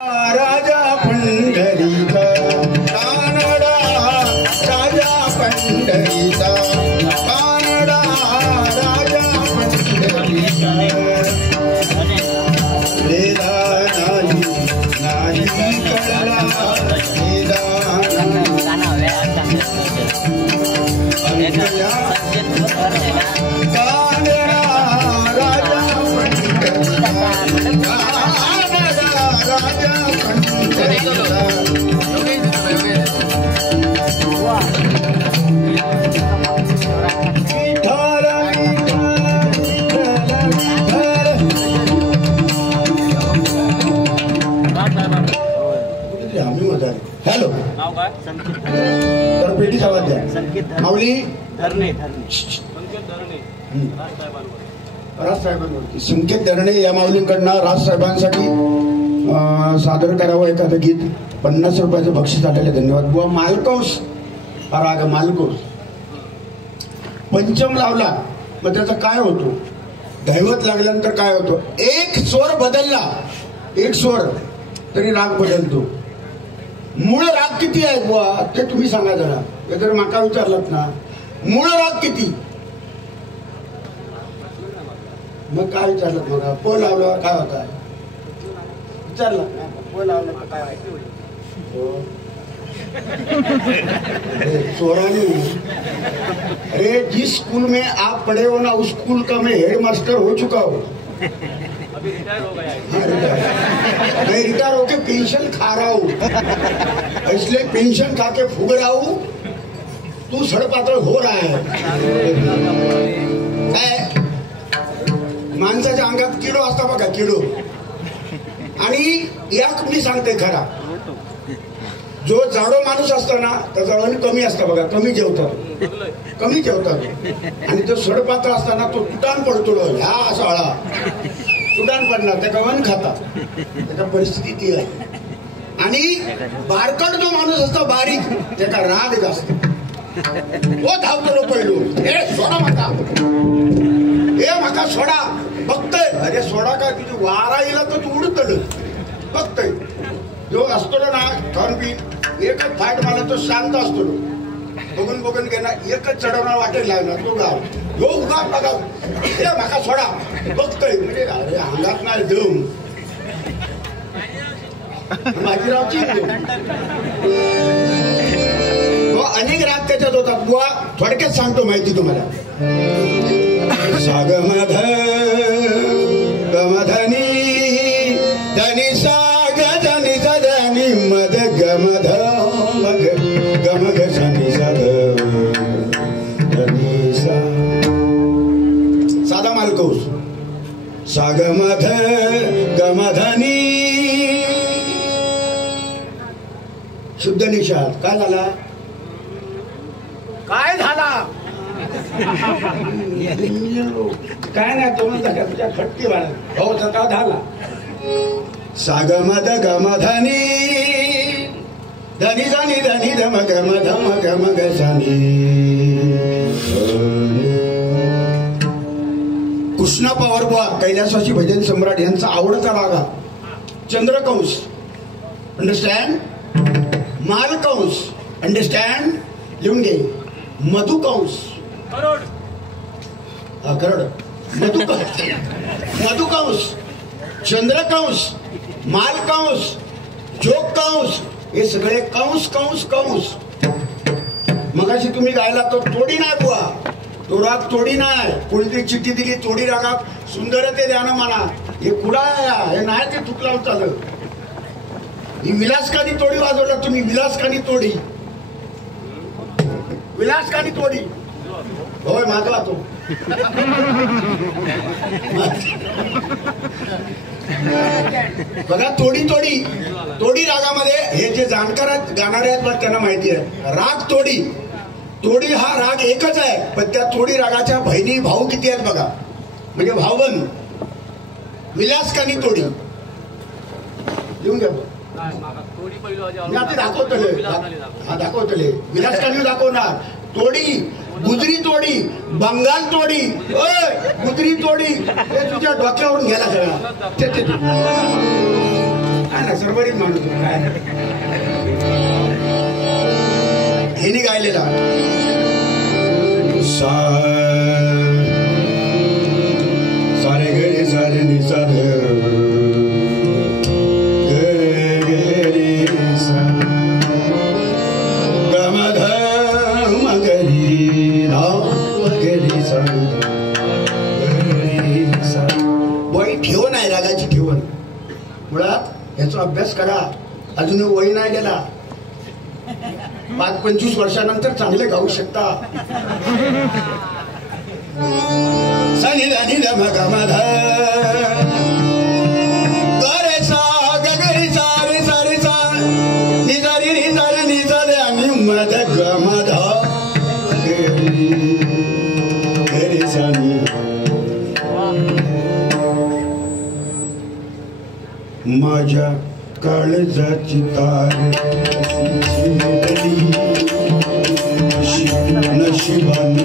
राजा पंढरीचा कानडा राजा पंढरीचा कानडा राजा पंढरीचा वेदा नाही कळला वेदा कानडा राजा पंढरीचा राजा हॅलो नाव काय तर पेटीचा आवाज द्या माऊली धरणे राजसाहेबांवरती संकेत धरणे या माऊलींकडनं राजसाहेबांसाठी सादर करावं एखादं गीत 50 रुपयाचं बक्षीस आलेलं धन्यवाद बुवा मालकौस हा राग मालकौस पंचम लावला मग त्याचा काय होतो दैवत लागल्यानंतर काय होतो एक स्वर बदलला एक स्वर तरी राग बदलतो मूळ राग किती आहे बुवा ते तुम्ही सांगा जरा हे जर माका विचारलात ना मूळ राग किती मग काय विचारलं मला प लावल्यावर काय होता विचारलं प लावलं काय चोरानी अरे जिस स्कूल में आप पढ़े हो ना उस स्कूल का मैं हेड मास्टर हो चुका हूँ अभी रिटायर हो गया है मैं रिटायर होके पेंशन खा रहा हूँ इसलिए पेंशन खा के फूक रहा हूँ तू सडपातळ हो रहा है माणसाच्या अंगात किडो असता बघा किडो आणि एक मी सांगते खरा जो जाडो माणूस असतो ना त्याचा अन्न कमी असतं बघा कमी जेवतात आणि जो सडपातळ असताना तो तुटान पडतो ह्या असा हळा तुटान पडणार त्याचा वन खाता त्याच्या परिस्थिती ती आहे आणि बारकट जो माणूस असतो बारीक त्याचा राग जास्त तो धावतो पहिलो हे सोडा माका सोडा बघतोय अरे सोडा काय तुझी वारा येला तर तू उडतल बघतोय जो असतो ना खाऊन पी एकच फाईट मला तो शांत असतो बघून घेणार एकच चढवणार वाटेल लागणार तो गाव जो उगा बघा हे माका सोडा बघतोय म्हणजे अरे अंगात नाही देऊन बाजीरावची अनेक राग त्याच्यात होतात बुवा थोडक्यात सांगतो माहिती तुम्हाला सागमध गमधनी धनी साग धनी धनी मध गमध मग गमग धनी सद धनी सा साधा मालकौस सागमध गमधनी शुद्ध निषाद काय झाला काय झाला काय नाही तो म्हणता तुझ्या खटकी वाढत हो का झाला सागमध गमधनी धनी धनी धनी धम गम धम गम गनी कृष्णा पवारबुवा कैलासवासी भजन सम्राट यांचा आवडता रागा चंद्रकंस अंडरस्टँड मालकंस अंडरस्टँड लिहून घे मधुकंस करोड मधुकंस चंद्रकंस मालकंस जोगकंस हे सगळे कंस कंस कंस मगाशी तुम्ही गायला तो तोडी नाही बुवा तो राग तोडी नाही कोणीतरी चिठ्ठी दिली तोडी रागात सुंदर ते द्या ना म्हणा हे कुडा हे नाही ते तुकला चाललं ही विलासकानी तोडी वाजवला तुम्ही विलासकानी तोडी होय मागला तो बघा तोडी रागामध्ये हे जे जाणकार गाणारे आहेत त्यांना माहिती आहे राग तोडी हा राग एकच आहे पण त्या तोडी रागाच्या बहिणी भाऊ किती आहेत बघा म्हणजे भावबंद विलासकानी तोडी लिहून घ्या दाखवतले विलासकानी दाखवणार तोडी गुजरी तोडी बंगाल तोडी गुजरी तोडी हे तुझ्या डोक्यावरून घ्यायला सगळं नाही ना सरभरीत माणूस काय हिने गायलेला सारे घरी सारे निसारे ठेवण आहे रागाची ठेवण मुळात याचा अभ्यास करा अजून वय नाही गेला 5-25 वर्षानंतर चांगले गाऊ शकता सनी नी मगा मधा गरे सा गगरी सा रे सा रे सा निजारी निजारी निजारे आणि मध गमधा गरे सा माझ्या काळजाची तार नशिबाने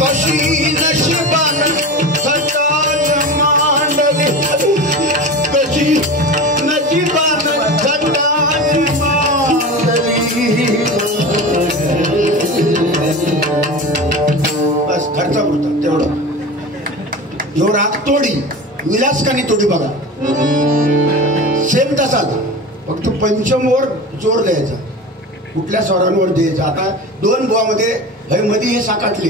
कशी नशिबाने मांडली कशी नशिबाने बस खर्चा पुरता तेवढं जो राग तोडी विलासकानी तोडी बघा सेम तसाच फक्त पंचमवर जोर द्यायचा कुठल्या स्वरांवर द्यायचा आता 2 बुवामध्ये मध्ये हे साकाटले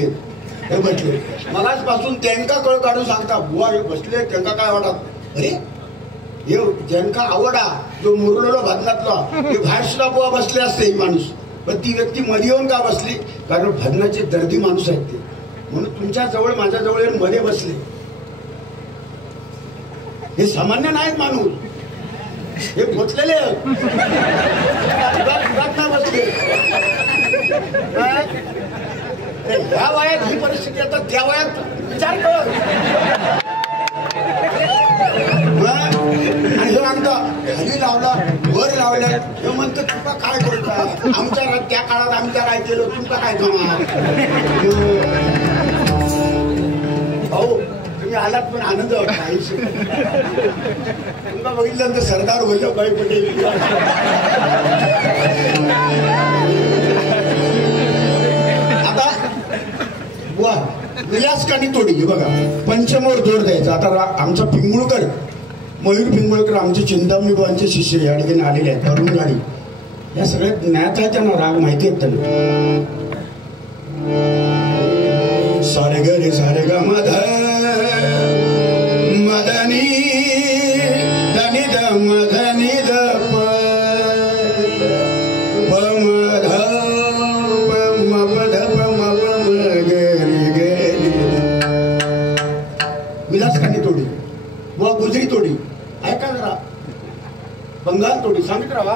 हे म्हटले मलाच पासून त्यांका कळ काढून सांगता बुवा हे बसले त्यांका काय वाटत अरे हे ज्यांका आवडा जो मुरलेला भजनातला हे बाहेर सुद्धा बुवा बसले असते ही माणूस पण ती व्यक्ती मध्ये येऊन का बसली कारण भजनाचे दर्दी माणूस आहेत ते म्हणून तुमच्या जवळ माझ्या जवळ मध्ये बसले हे सामान्य नाहीत माणूस हे पोचलेले बसले ह्या वयात ही परिस्थिती आता त्या वयात विचार कर आणि जो आमचा खाली लावला वर लावला हे म्हणतो तुका काय करता आमच्या त्या काळात आमच्या काय केलं तुमचा काय जमा भाऊ तुम्ही आलात पण आनंद वाटला तुमका बघितल्यानंतर सरदार वल्लभभाई पटेल आता बुवा विलासकानी तोडी बघा पंचमवर जोर द्यायचा आता आमचा पिंगुळकर मयूर पिंगुळकर आमचे चिंतामणी बुवांचे शिष्य या ठिकाणी आलेले आहेत तरुण गाडी या सगळ्या ज्ञात आहे त्यांना राग माहिती आहेत त्यांना सारे गरे सारे ग मध मदनी धनी द मधनी द पमध पमपध पमपम गरी गरी विलासकानी तोडी व गुजरी तोडी ऐका जरा बंगाल तोडी सांगित राहा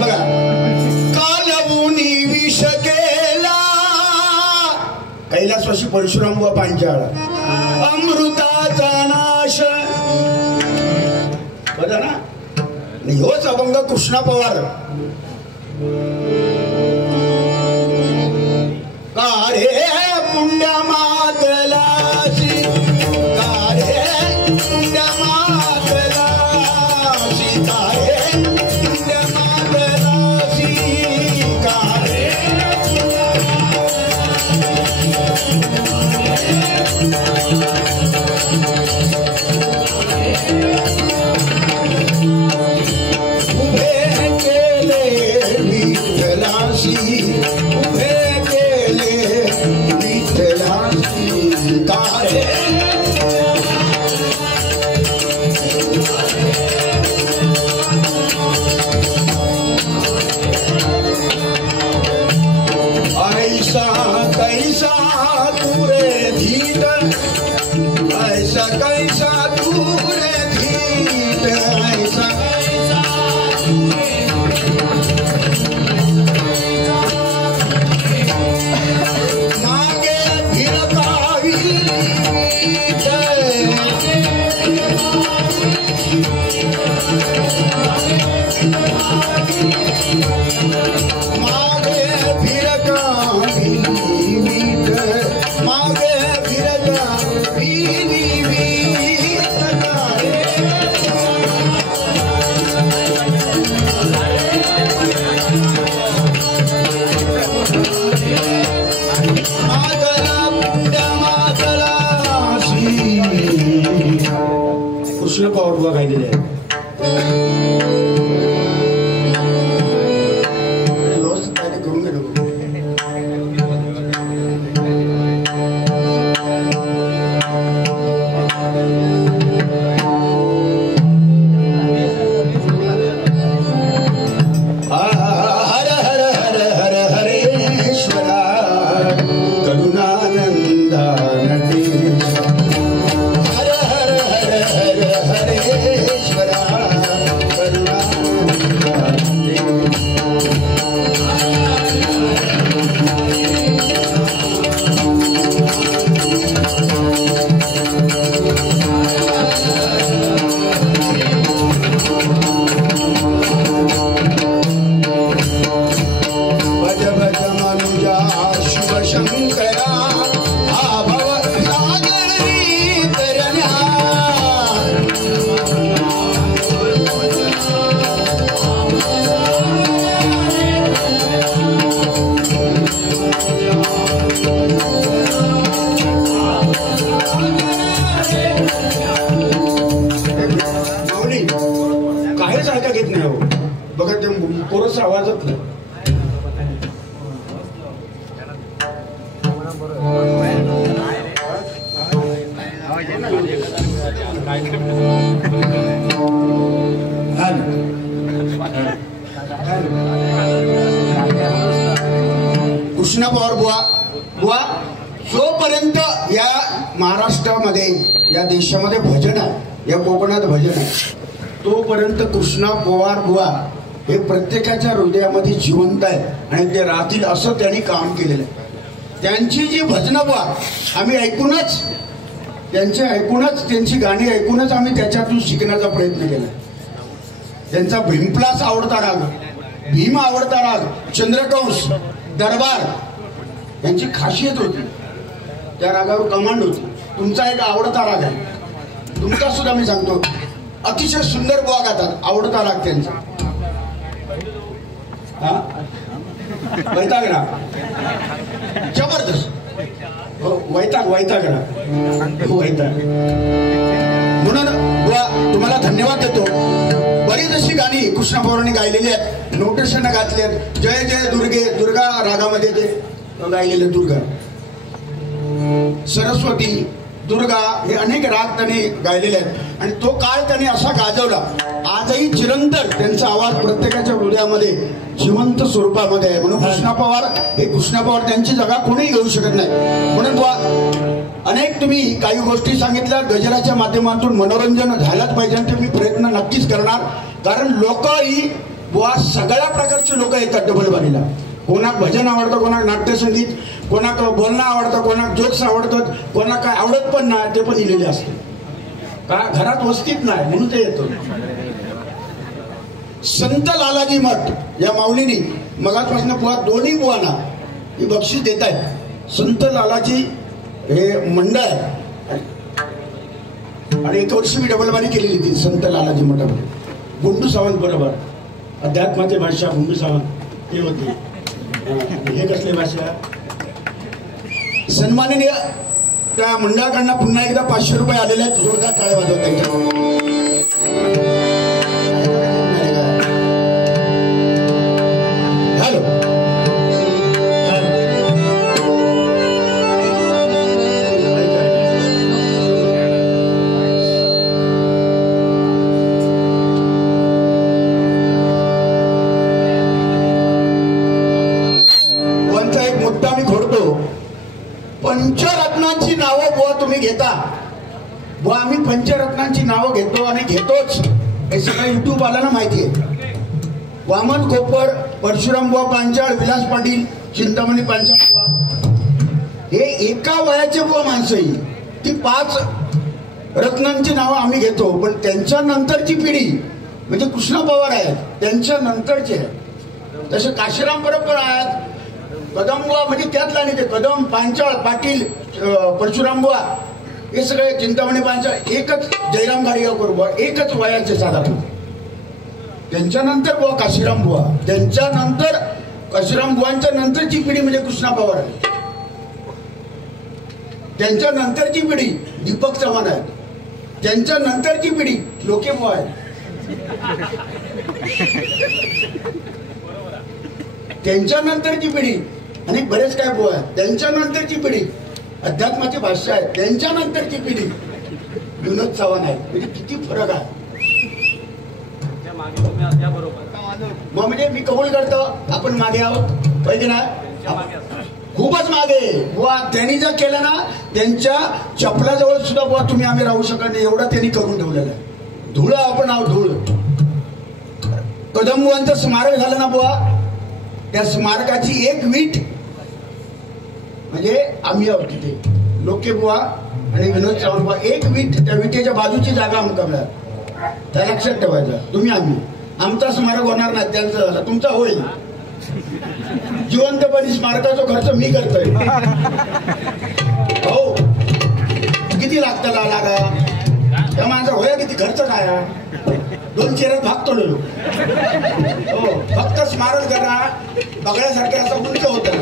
बघा कालवुनी विष केला कैलासवासी परशुराम व पांचाळ अमृताचा नाश बघा ना होच अभंग कृष्णा पवार कारे पुण्या मातलाशी कारे पुण्या मातलाशी कारे पुण्या मातलाशी कारे उभे केले विठ्ठलाशी उभे केले विठ्ठलाशी कारे ऐसा कैसा तुरे धीट ऐसा कैसा तुरे धीट ऐसा कैसा मागे फिरकावी पवार बुवा गायलेले आहेत. व्यवस्थित काय ते करून घे नको. काहीच ऐका घेत नाही हो. बघा ते कोरस आवाजच नाही. कृष्णा पवार बुवा जोपर्यंत या महाराष्ट्रामध्ये या देशामध्ये भजन आहे, या कोकणात भजन आहे, तोपर्यंत कृष्णा पवार बुवा हे प्रत्येकाच्या हृदयामध्ये जिवंत आहे आणि ते राहतील असं त्यांनी काम केलेलं आहे. त्यांची जी भजनं बुवा आम्ही ऐकूनच त्यांची गाणी ऐकूनच आम्ही त्याच्यातून शिकण्याचा प्रयत्न केला. त्यांचा भीमप्लास आवडता राग, भीम आवडता राग, चंद्रकंस, दरबार यांची खासियत होती. त्या रागावर कमांड होती. तुमचा एक आवडता राग आहे, तुमचा सुद्धा मी सांगतो, अतिशय सुंदर बुवा गातात, आवडता राग त्यांचा. वैतागडा जबरदस्त. वैताग म्हणून बुवा तुम्हाला धन्यवाद देतो. बरीच अशी गाणी कृष्णा पवारांनी गायलेली आहेत, नोटेशन घातली आहेत. जय जय दुर्गे, दुर्गा रागामध्ये ते गायलेले, दुर्गा, सरस्वती, दुर्गा हे अनेक राग त्यांनी गायलेले आहेत आणि तो काळ त्यांनी असा गाजवला. आजही चिरंतर त्यांचा आवाज प्रत्येकाच्या हृदयामध्ये जिवंत स्वरूपामध्ये आहे. म्हणून कृष्णा पवार त्यांची जागा कोणीही घेऊ शकत नाही. म्हणून अनेक तुम्ही काही गोष्टी सांगितल्या, गजराच्या माध्यमातून मनोरंजन झालंच पाहिजे आणि ते मी प्रयत्न नक्कीच करणार. कारण लोक ही बुवा सगळ्या प्रकारचे लोक येतात डबलबारीला. कोणाक भजन आवडतं, कोणाक नाट्यसंगीत, कोणाक बोलणं आवडतं, कोणाक जोक्स आवडतात, कोणाक काय आवडत पण नाही ते पण लिहिलेले असते. का घरात वस्तीत नाही म्हणून ते येतो. संत लालाजी मठ या माऊलीनी मगाचपासून बुवा दोन्ही बुवांना ही बक्षीस देत आहेत. संत लालाजी हे मंडळ आहे आणि एक वर्षी मी डबलबारी केलेली ती संत लालाजी मठामध्ये. गुंडू सावंत बरोबर, अध्यात्माचे भाषा गुंडू सावंत ते होते. हे कसली भाषा. सन्माननीय त्या मंडळाकडनं पुन्हा एकदा 500 रुपये आलेले आहेत. जोरदार टाळ्या वाजवत त्यांच्या. पंचरत्नांची नावं बुवा तुम्ही घेता. बुवा आम्ही पंचरत्नांची नावं घेतो आणि घेतोच. हे सगळं युट्यूब आला माहिती आहे. वामन कोपर, परशुराम बुवा पांचाळ, विलास पाटील, चिंतामणी पांचाळ बुवा हे एका वयाचे बुवा माणसं. ती 5 रत्नांची नावं आम्ही घेतो, पण त्यांच्या नंतरची पिढी म्हणजे कृष्णा पवार आहेत, त्यांच्या नंतरचे तसे काशीराम बरोबर आहेत, कदम बुवा म्हणजे त्यातला नाही ते कदम, पांचाळ, पाटील, परशुराम बुवा हे सगळे, चिंतामणी पांचाळ, एकच जयराम गाडीगावकर बुवा एकच वयाचे साधा. त्यांच्यानंतर बुवा काशीराम बुवा, त्यांच्यानंतर काशीराम बुवांच्या नंतरची पिढी म्हणजे कृष्णा पवार आहे. त्यांच्या नंतरची पिढी दीपक चव्हाण आहेत. त्यांच्या नंतरची पिढी लोकेबुवा आहे. त्यांच्या नंतरची पिढी आणि बरेच काय बुवा आहे. त्यांच्या नंतरची पिढी अध्यात्माची भाषा आहे. त्यांच्या नंतरची पिढी विनोद चव्हाण आहे. म्हणजे किती फरक आहे. मग म्हणजे मी कबूल करतो आपण मागे आहोत पाहिजे ना, खूपच मागे बुवा. त्यांनी जर केलं ना, त्यांच्या चपलाजवळ सुद्धा बुवा तुम्ही आम्ही राहू शकत नाही एवढा त्यांनी करून ठेवलेलं आहे. धूळ आपण आहोत धूळ. कदमबुवांचं स्मारक झालं ना बुवा, त्या स्मारकाची एक वीट म्हणजे आम्ही आहोत तिथे. लोकेबुवा आणि विनोद चव्हाण बुवा एक वीट, त्या विटेच्या बाजूची जागा आमका मिळाल. त्या लक्षात ठेवायचं. तुम्ही आम्ही आमचा स्मारक होणार नाही, त्यांचं झालं, तुमचा होईल. जिवंतपणी स्मारकाचा खर्च मी करतोय. हो किती लागतं लागा त्या माणसा होया किती खर्च काय 2 चेहऱ्यात भागतो. हो फक्त स्मारक जरा बघण्यासारखं असं उंच होतं.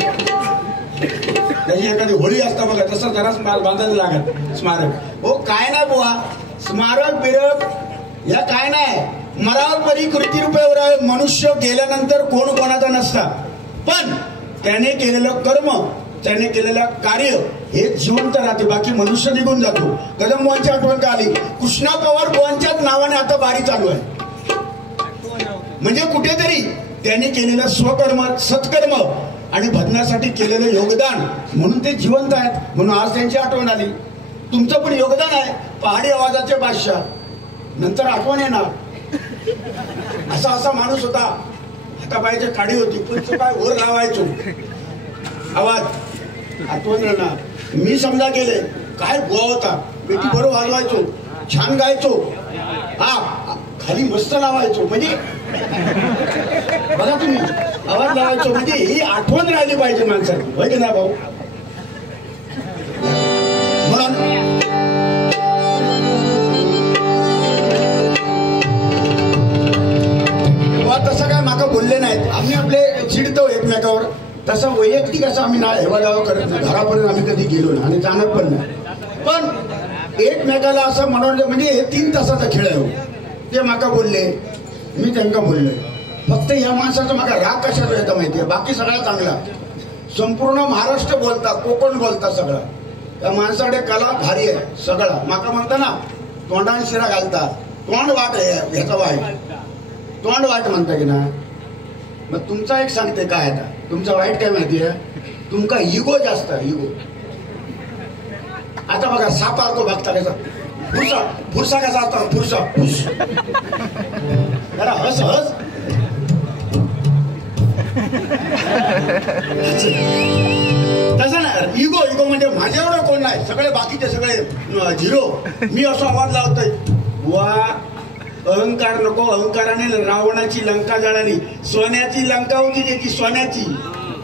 त्याची एखादी होळी असता बघा तसं जरा बांधायला लागत स्मारक. हो काय नाही बुवा स्मारक बिरक या काय नाही. मरावर परी कृती रुपयावर मनुष्य गेल्यानंतर कोण कोणाचा नसता, पण त्याने केलेलं कर्म त्याने केलेलं कार्य हे जिवंत राहते. बाकी मनुष्य निघून जातो. कदमबुवांची आठवण का आली. कृष्णा पवार बुवांच्याच नावाने आता बारी चालू आहे. म्हणजे कुठेतरी त्यांनी केलेलं स्वकर्म सत्कर्म आणि भजनासाठी केलेलं योगदान म्हणून ते जिवंत आहेत. म्हणून आज त्यांची आठवण आली. तुमचं पण योगदान आहे. पहाडी आवाजाचे बादशाह नंतर आठवण येणार. असा माणूस होता. हातापायाची काडी होती पण तो काय वर लावायचो आवाज आठवण येणार. मी समजा गेले काय बुवा होता. बेटी बरोबर वाजवायचो, छान गायचो, हा खाली मस्त लावायचो. म्हणजे बघा तुम्ही आवाज लावायचो. म्हणजे ही आठवण राहिली पाहिजे माणसाची, होय की नाही भाऊ. म्हणून तसं काय माका बोलले नाहीत. आम्ही आपले चिडतो एकमेकावर. तसं वैयक्तिक असं आम्ही ना हेवागाव करत नाही. घरापर्यंत आम्ही कधी गेलो ना आणि जाणत पण नाही. पण एकमेकाला असं मनोरंजन म्हणजे हे 3 तासाचा खेळ आहे. ते माका बोलले, मी त्यांना बोललोय. फक्त या माणसाचा माका राग कशाचा येतं माहितीये. बाकी सगळा चांगला. संपूर्ण महाराष्ट्र बोलता, कोकण बोलता सगळा. त्या माणसाकडे कला भारी आहे सगळा. माका म्हणता ना तोंडाने शिरा घालता. तोंड वाट ह्याचा वाईट तोंड वाट म्हणता की ना. मग तुमचा एक सांगते काय आता तुमचा वाईट काय माहितीये. तुमका इगो जास्त इगो. आता बघा साप आरतो बघता कसा फुरसा फुरसा कसा असतो फुरसा फुस जरा हस हस. तसं ना इगो इगो म्हणजे माझ्या एवढं कोण नाही. सगळे बाकीचे सगळे झिरो. मी असं आवाज लावतोय. वा अहंकार नको. अहंकाराने रावणाची लंका जळाली. सोन्याची लंका होती त्याची सोन्याची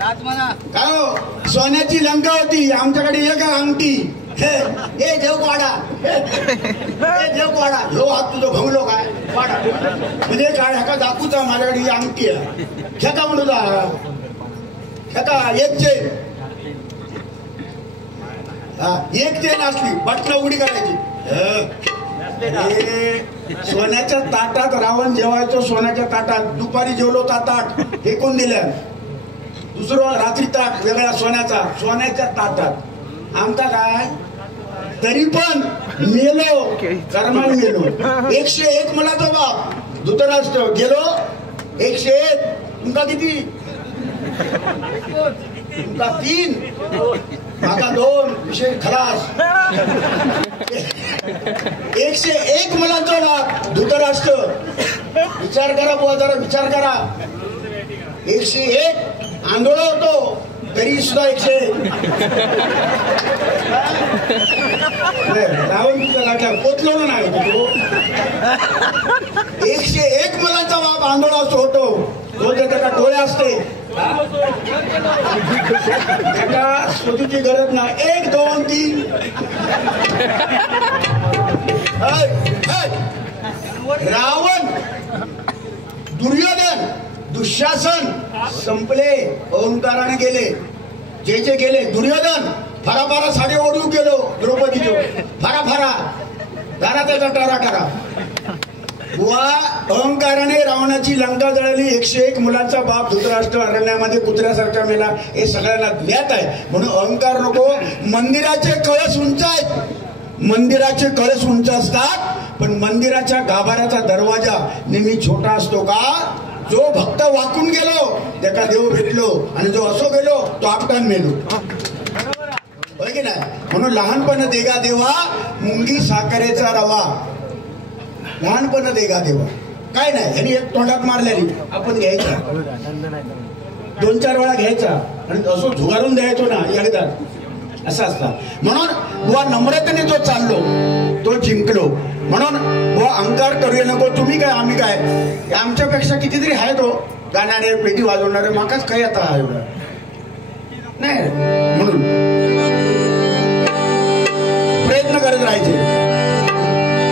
काय हो सोन्याची लंका होती. आमच्याकडे एक अंगठी हे देववाडा हे देववाडा ह्यो हात तुझं भंगलो काय वाडा म्हणजे काय ह्याका दाखवता माझ्याकडे ही अंगठी आहे. ह्याका म्हणू जा ह्याका एक चेन एक चेन असली बटणं उडी करायची. सोन्याच्या ताटात रावण जेवायचो. सोन्याच्या ताटात दुपारी जेवलो ताट हे कोण दिलं. दुसरं रात्री ताट वेगळा सोन्याच्या ताटात. आमचा काय तरी पण मेलो कर्माने मेलो. 101 मला तो बाप धृतराष्ट्र गेलो 101. तुमका किती तुमका 3 माका 2 विषय खलास. 101 मला तो बाप धृतराष्ट्र. विचार करा बुवा जरा विचार करा. 101 आंदोलन होतो तरी सुद्धा 101 रावण तुझ्या लाटला पोचलो नाही तो. 101 मुलांचा बाप आंदोलन होतो. तो त्याचा डोळे असते त्याला स्वतःची गरज नाही. 1 2 3 रावण दुर्योधन दुःशासन संपले. अहंकाराने गेले. जे गेले. दुर्योधन फराफारा साडे ओढू गेलो द्रौपदीचो फराफारा. करा त्याचा टारा करा. बुवा अहंकाराने रावणाची लंका जळली, 101 मुलांचा बाप धृतराष्ट्र अरण्यामध्ये कुत्र्यासारखा मेला, हे सगळ्यांना ज्ञात आहे. म्हणून अहंकार नको. मंदिराचे कळस उंच आहेत, मंदिराचे कळस उंच असतात, पण मंदिराच्या गाभाऱ्याचा दरवाजा नेहमी छोटा असतो का? जो भक्त वाकून गेलो त्याला देव भेटलो, आणि जो असो गेलो तो आपटान मेलो, होय की नाही? म्हणून लहानपण देगा देवा मुंगी साखरेचा रवा. लहानपण देगा देवा काय नाही, यांनी एक तोंडात मारलेली आपण घ्यायचा, 2-4 वेळा घ्यायचा आणि असं झुगारून द्यायचो ना एकदा, असं असतं. म्हणून बुवा नम्रतेने जो चाललो तो जिंकलो. म्हणून बुवा अहंकार करूया नको. तुम्ही काय आम्ही काय, आमच्यापेक्षा कितीतरी आहे तो गाणारे पेटी वाजवणारे, माकाच काय आता एवढं नाही. म्हणून प्रयत्न करत राहायचे.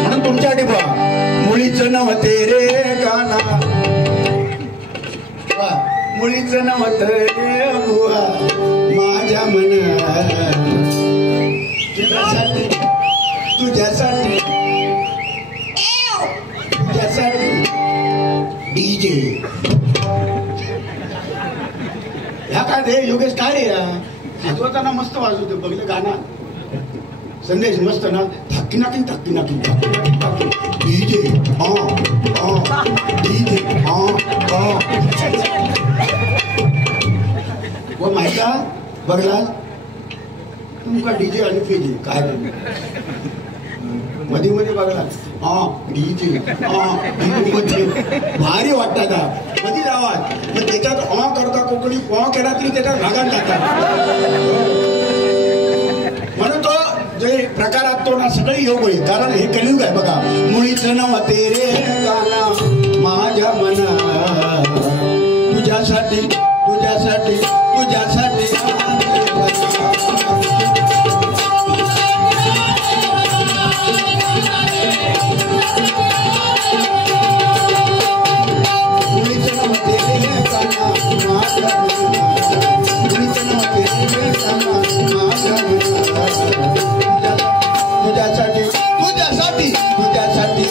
म्हणून तुमच्यासाठी बुवा मुळीच नव्हते रे गाणा, मुळीच नव्हत रे बुवा माझ्या मनात, तुझ्यासाठी तुझ्यासाठी तुझ्यासाठी डीजे. ह्या काय रे योगेश, काय रे वाजवताना मस्त वाजवते बघले गाणं, संदेश मस्त ना, थक्की नाकीन थक्की नाकीन डीजे डीजे व माहिती बघला तुमका डीजे आणि फेजे काय मध्ये मध्ये बघला डीजे मध्ये भारी वाटतात मध्ये आवाज. मग त्याच्यात करता कोकणी केला तरी त्याच्यात भागात जातात. म्हणून तो जे प्रकारात तो ना सगळे योग होईल, कारण हे कलियुग आहे बघा. मुळीच नव्हते रे गाना माझ्या मना, तुझ्यासाठी तुझ्यासाठी तुझ्यासाठी मुळीच नव्हते रे गाना माझ्या मना, मुळीच नव्हते रे गाना माझ्या मना, तुझ्यासाठी तुझ्यासाठी तुझ्यासाठी.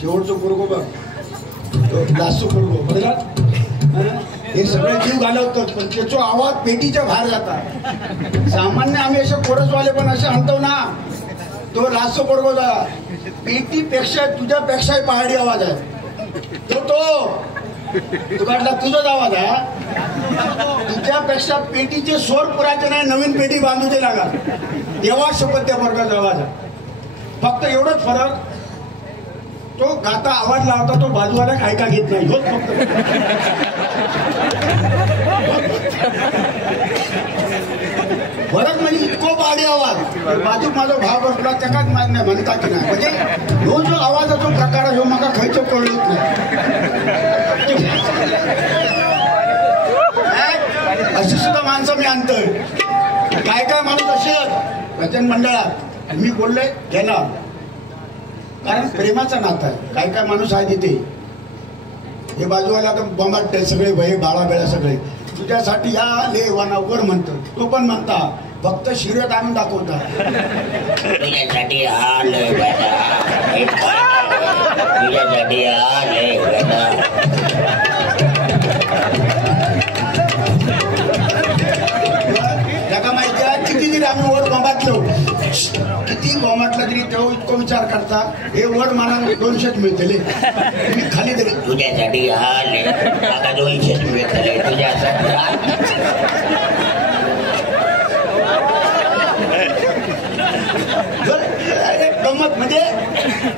शेवटचं पोरगो बघ, लास्टचं पोरगो बघला, हे सगळे जीव घालवतात पण त्याचा आवाज पेटीच्या बाहेर जातात. सामान्य आम्ही असे कोरसवाले पण असे आणतो ना, तो लास्टचं पोरगो झाला, पेटीपेक्षा तुझ्यापेक्षा पहाडी आवाज आहे तो तुकाडला तुझाच आवाज आहे. तुझ्यापेक्षा पेटीचे स्वर पुरायचे नाही, नवीन पेटी बांधूचे लागा, तेव्हा शपथ त्या वर्गाचा आवाज आहे. फक्त एवढंच फरक, तो गाता आवाज लावता तो बाजूवाला ऐका घेत नाही, होत फक्त फरक म्हणजे इतको पहाडी आवाज. बाजू माझा भाव बसला त्याकाच नाही म्हणता की नाही, म्हणजे जो जो आवाजाचा प्रकार आहे मला खयचं कळत नाही. अशी सुद्धा माणसं मी आणतोय. काय काय माणूस असे भजन मंडळात मी बोललोय घ्यायला, कारण प्रेमाचा नाता आहे. काय काय माणूस आहे तिथे, हे बाजूवाला आता बंबाटते सगळे भय बाळा बेळा सगळे, तुझ्यासाठी या ले वानावर म्हणतो, तो पण म्हणता फक्त शिरत आणून दाखवता, तुझ्यासाठी आले तुझ्यासाठी आले. त्याला माहिती आहे किती तरी आम्ही वर बंबातलो, किती बॉम्बातला तरी तो इतको विचार करता, हे वर मला 200 मिळतले, मी खाली तरी तुझ्यासाठी आले आता 200 मिळतले तुझ्यासाठी. गंमत म्हणजे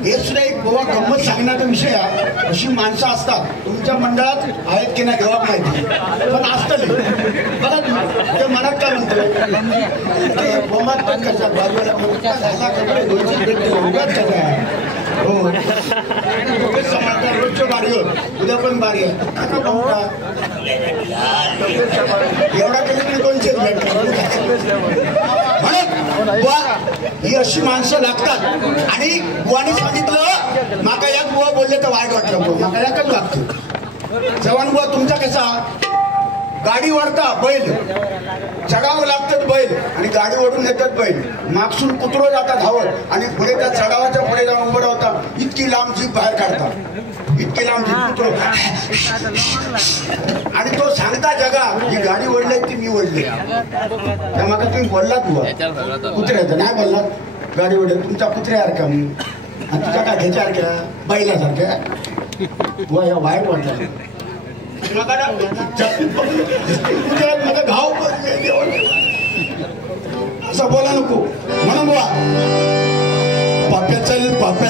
हे सुद्धा एक गोवा गंमत सांगण्याचा विषय आहे. अशी माणसं असतात तुमच्या मंडळात आहेत की नाही देवा माहिती, पण असतं बघा ते मनात काय म्हणतोय गंमत पण कशा बाजूला हो रोजच्या बारीवर उद्या पण बारी आहे, एवढा कधी 200 म्हणत ही अशी माणसं लागतात. आणि बुवाने सांगितलं माका याक बुवा बोलले तर वाईट वाटलं, माका याकच लागतं. जवान बुवा तुमचा कसा गाडी वरता बैल चढावं लागतात बैल आणि गाडी ओढून नेतात बैल, मागसून कुत्रो जातात धावत आणि पुढे त्या चढावाच्या पुढे जाऊन उभं राहतात. इतकी लांब जीप बाहेर काढतात, इतकी लांब जीप कुत्रो आणि तो सांगता जगा ही गाडी ओढली ती मी ओढली. त्या मागा तुम्ही बोललात बुवा कुत्र्याचं नाही बोललात, गाडी ओढली तुमचा कुत्र्यासारखा मी आणि तुझा काय घ्यायच्यासारख्या बैलासारख्या बुवा या वाईट वाटलं. मला घाव असं बोला नको म्हणून बुवा पाप्या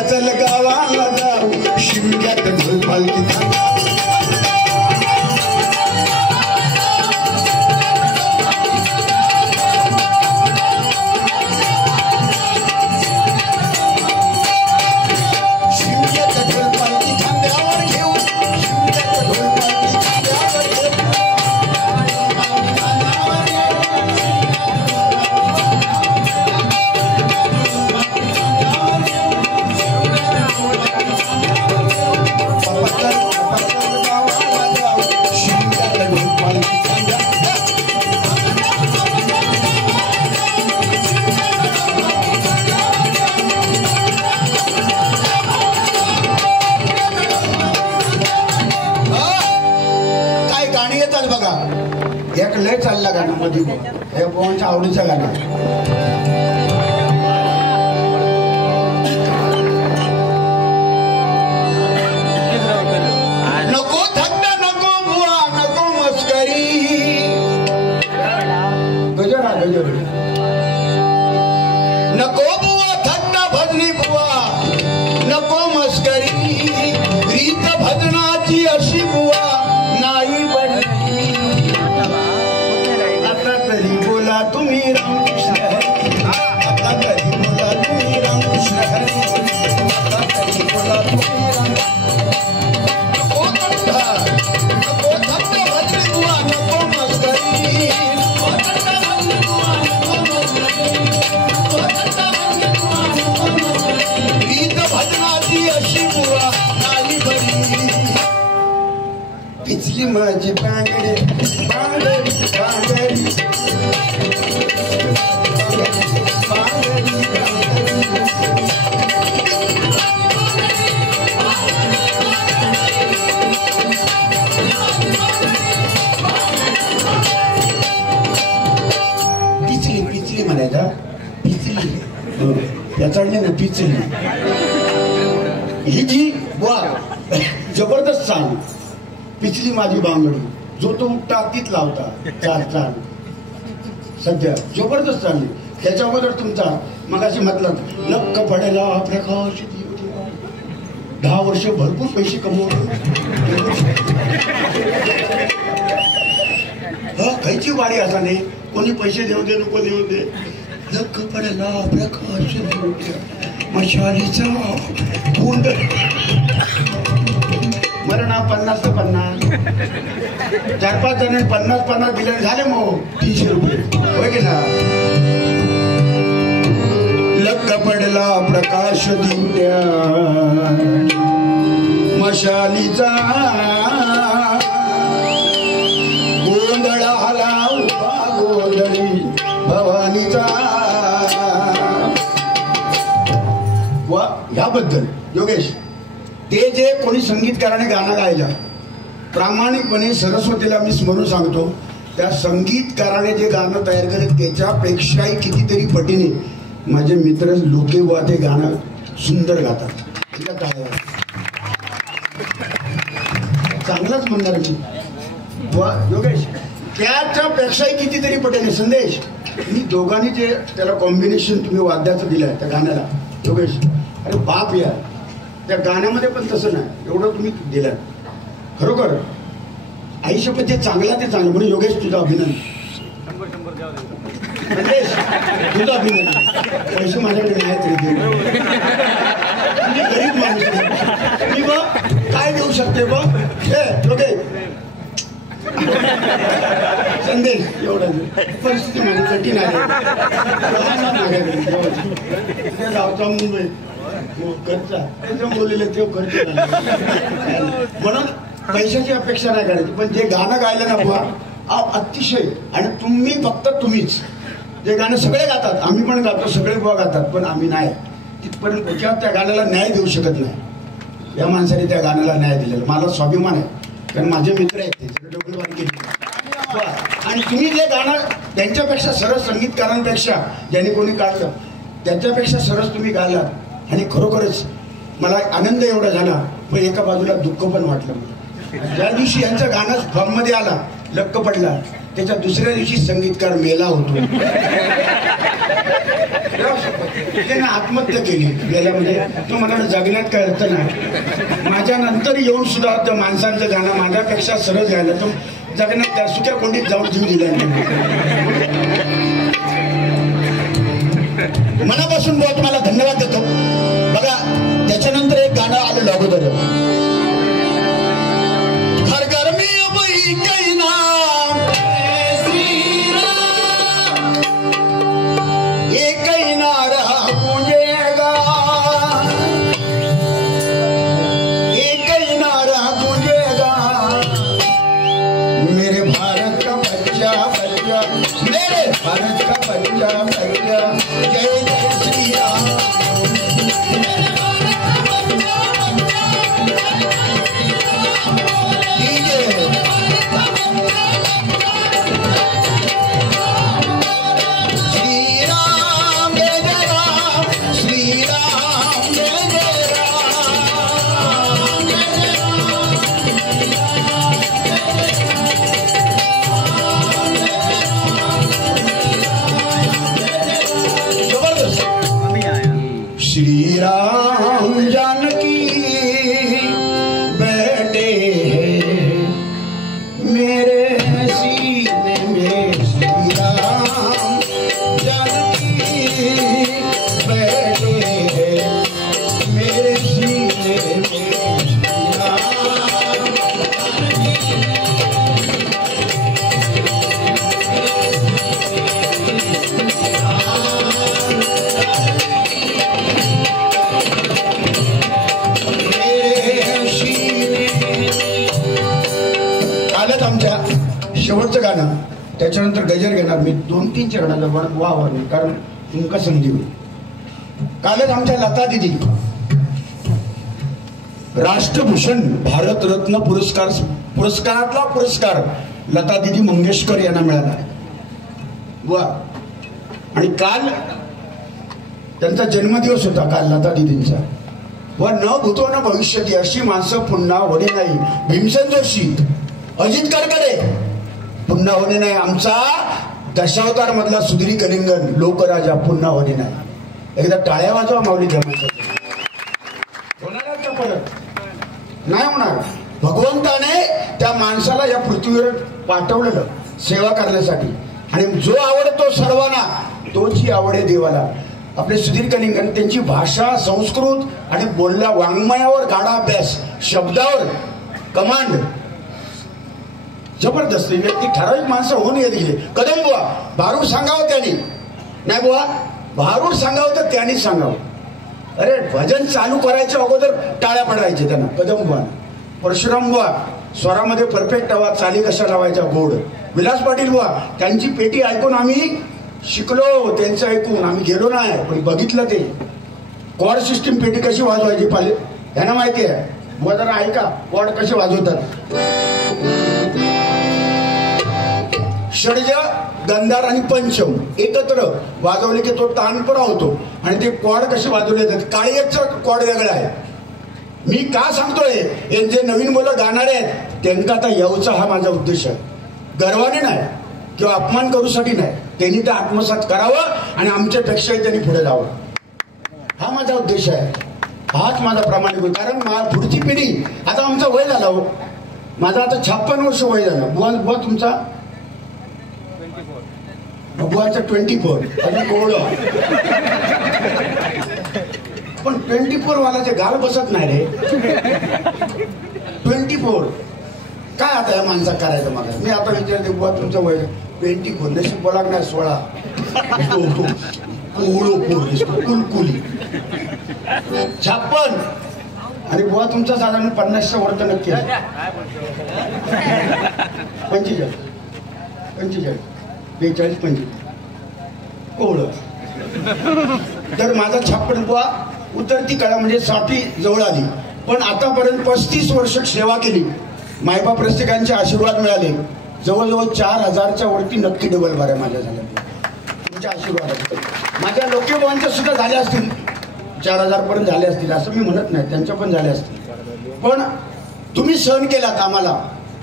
चल गावाला जाऊ शिमग्यात पालखी एक लय चालला गाणं मध्ये हे बुवांच्या आवडीचं गाणं. नको थट्टा नको बुवा नको मस्करी गजरा गजर नको बुवा थट्टा भजनी बुवा नको मस्करी रीत भजनाची अशी बुवा नाही बरी. बोला तुम्ही रामकृष्ण हरी, आता कधी बोला तुम्ही रामकृष्ण हरी, आता कधी बोला तुम्ही राम. नको थट्टा नको थट्टा भजनी बुवा नको मस्करी, नको थट्टा भजनी बुवा नको मस्करी, नको थट्टा भजनी बुवा नको मस्करी रीत भजनाची अशी बुवा नाही बरी. पिचली माझी बांगडी बांगडी बांगडी पिचली म्हणायचा पिचली याचडली ना पिचली ही जी वा जबरदस्त चाल पिचली माझी बांगडी जो तो उठता तीच लावता चाल चाल सध्या जबरदस्त चालली. त्याच्याबरोबर तुमचा मगाशी म्हटलं लक्क पडेला प्रकाश 10 वर्ष भरपूर पैसे कमवले. खायची वारी असा नाही कोणी पैसे देऊ दे नको देऊ दे. लक्क पडेला प्रकाश मशालीचा गुंड मरण 50 ते 50 4-5 जण 50-50 दिले झाले मग 300 रुपये होय की ना. लक्क पडला प्रकाश दिवट्या मशालीचा गोंधळाला उभा गोंधळी भवानीचा. वा याबद्दल योगेश ते जे कोणी संगीतकाराने गाणं गायलं प्रामाणिकपणे सरस्वतीला मी स्मरून सांगतो त्या संगीतकाराने जे गाणं तयार केलं त्याच्यापेक्षाही कितीतरी पटीने माझे मित्र लोके वा ते गाणं सुंदर गातात. चांगलाच म्हणणार मी वा योगेश त्याच्यापेक्षाही कितीतरी पटीने. संदेश मी दोघांनी जे त्याला कॉम्बिनेशन तुम्ही वाद्याचं दिलंय त्या गाण्याला योगेश अरे बाप या त्या गाण्यामध्ये पण तसं नाही एवढं तुम्ही दिलं खरोखर आयुष्यपत जे चांगला ते चांगलं म्हणून योगेश तुझं अभिनंदन. तुझं अभिनंदन. पैसे माझ्याकडे नाही तरी मी गरीब माणूस मी बघ काय देऊ शकते बघ हे योगेश संदेश एवढं परिस्थिती माझी कठीण आहे. गावचा मुंबई खर्चा त्याचं बोललेलं ते खर्च म्हणून पैशाची अपेक्षा नाही करायची. पण जे गाणं गायलं ना बुवा अतिशय, आणि तुम्हीच जे गाणं सगळे गातात, आम्ही पण गातो, सगळे बुवा गातात, पण आम्ही नाही तिथपर्यंत पोहोचत. त्या गाण्याला न्याय देऊ शकत नाही. या माणसाने त्या गाण्याला न्याय दिलेला मला स्वाभिमान आहे, कारण माझे मित्र आहेत ते डोकेबाजी केली. आणि तुम्ही जे गाणं त्यांच्यापेक्षा सरस संगीतकारांपेक्षा ज्याने कोणी काढलं त्याच्यापेक्षा सरस तुम्ही गायलात, आणि खरोखरच मला आनंद एवढा झाला. पण एका बाजूला दुःख पण वाटलं मला. ज्या दिवशी यांचं गाणं फॉर्ममध्ये आला, लक्क पडला, त्याच्या दुसऱ्या दिवशी संगीतकार मेला होतो. त्याने आत्महत्या केली गेल्यामध्ये. तो म्हणाला जगण्यात काय अर्थ नाही. माझ्या नंतर येऊन सुद्धा त्या माणसांचं गाणं माझ्यापेक्षा सरळ झालं, तो जगण्यात त्या सुक्या कोंडीत जाऊन जीव दिला. मनापासून बहुत तुम्हाला धन्यवाद देतो. बघा त्याच्यानंतर एक गाणं आलेलं अगोदर, हर गर्मी अबई कैना भारत का बच्चा बच्चा जय जय श्री राम. श्री राम जानकी बैठे हैं मेरे सीने में. श्री राम जानकी बैठे हैं मेरे सीने में. श्री राम आमच्या शेवटचं गाणं, त्याच्यानंतर गजर घेणार मी. 2-3 चरणाला वावर नाही, कारण तुमका संधी होईल. कालच आमच्या लता दिदी राष्ट्रभूषण भारतरत्न पुरस्कारातला पुरस्कार लता दिदी मंगेशकर यांना मिळाला वा. आणि काल त्यांचा जन्मदिवस होता, काल लता दिदींचा. व न भूतो न भविष्यती अशी माणसं पुन्हा होणे नाही. भीमसेन जोशी, अजित कडकडे पुन्हा होणे नाही. आमचा दशावतार मधला सुधीरी कलिंगन लोकराजा पुन्हा होणे नाही. एकदा टाळ्या वाजवा माऊली धर्मासाठी. होणार का परत? नाही होणार. भगवंताने त्या माणसाला या पृथ्वीवर पाठवलेलं सेवा करण्यासाठी, आणि जो आवडतो सर्वांना तोची आवडे देवाला. आपले सुधीर कलिंगन त्यांची भाषा, संस्कृत आणि बोलल्या वाङ्मयावर गाढा अभ्यास, शब्दावर कमांड जबरदस्त. व्यक्ती ठराविक माणसं होऊन येत गेले. कदम बुवा भारूड सांगावं त्यांनी, नाही बुवा भारूड सांगावं तर त्यांनी सांगावं. अरे भजन चालू करायच्या अगोदर टाळ्या पडायचे त्यांना. कदम बुवा, परशुराम बुवा स्वरामध्ये परफेक्ट आवाज, चाली कशा लावायच्या गोड. विलास पाटील बुवा त्यांची पेटी ऐकून आम्ही शिकलो, त्यांचं ऐकून आम्ही गेलो नाही, पण बघितलं ते कॉर्ड सिस्टीम पेटी कशी वाजवायची पाले ह्यांना माहिती आहे. बुवा जरा ऐका कॉर्ड कसे वाजवतात. षड्ज, गंधार आणि पंचम एकत्र वाजवले की तो तानपुरा होतो. आणि ते कॉर्ड कसे वाजवले जातात. काळीचं कॉर्ड वेगळं आहे. मी का सांगतोय, हे जे नवीन मुलं गाणारे आहेत त्यांना आता यावचा हा माझा उद्देश आहे. गर्वाने नाही किंवा अपमान करूसाठी नाही, त्यांनी ते आत्मसात करावं आणि आमच्यापेक्षाही त्यांनी पुढे जावं, हा माझा उद्देश आहे. हाच माझा प्रामाणिक. कारण पुढची पिढी, आता आमचं वय झालं हो, माझं आता 56 वर्ष वय झालं. बुवा तुमचा बुवाचा 24. अजून कोवळं. पण 24 वालाचे गाल बसत नाही रे. 24 काय आता या माणसा करायचं मला. मी आता विचारते बुवा तुमचं वय 24 नशीब बोला नाही 16 कुलकुली 56 आणि बुवा तुमचा साधारण 50च्या वर तर नक्की 45 45 कोवळं. तर माझा 56 बुवा उतरती कळा म्हणजे 60 जवळ आली. पण आतापर्यंत 35 वर्ष सेवा केली. मायबाप रसिकांचे आशीर्वाद मिळाले. जवळजवळ 4000च्या वरती नक्की डबल बाऱ्या माझ्या झाल्या तुमच्या आशीर्वादात. माझ्या लोकेभावांच्या सुद्धा झाल्या असतील 4000 पर्यंत झाले असतील असं मी म्हणत नाही, त्यांच्या पण झाल्या असतील. पण तुम्ही सहन केलात आम्हाला,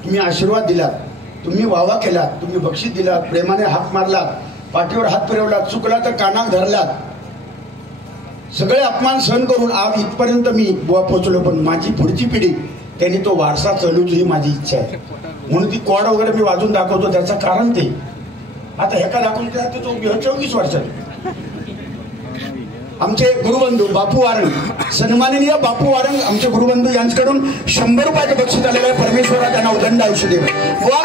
तुम्ही आशीर्वाद दिलात, तुम्ही वावा केलात, तुम्ही बक्षीस दिलात, प्रेमाने हाक मारलात, पाठीवर हात फिरवलात, चुकला तर कानात धरलात. सगळे अपमान सहन करून आज इथपर्यंत मी बुवा पोचलो. पण माझी पुढची पिढी त्यांनी तो वारसा चालवची ही माझी इच्छा आहे. म्हणून ती कॉड वगैरे मी वाजून दाखवतो. त्याचं कारण ते आता हे का दाखवून तो 24 वर्षाचे आमचे गुरुबंधू बापू वारंग, सन्माननीय बापू वारंग आमचे गुरुबंधू यांच्याकडून 100 रुपयाचं बक्षीस आलेलं आहे. परमेश्वरा त्यांना उदंड आयुष्य देव. वा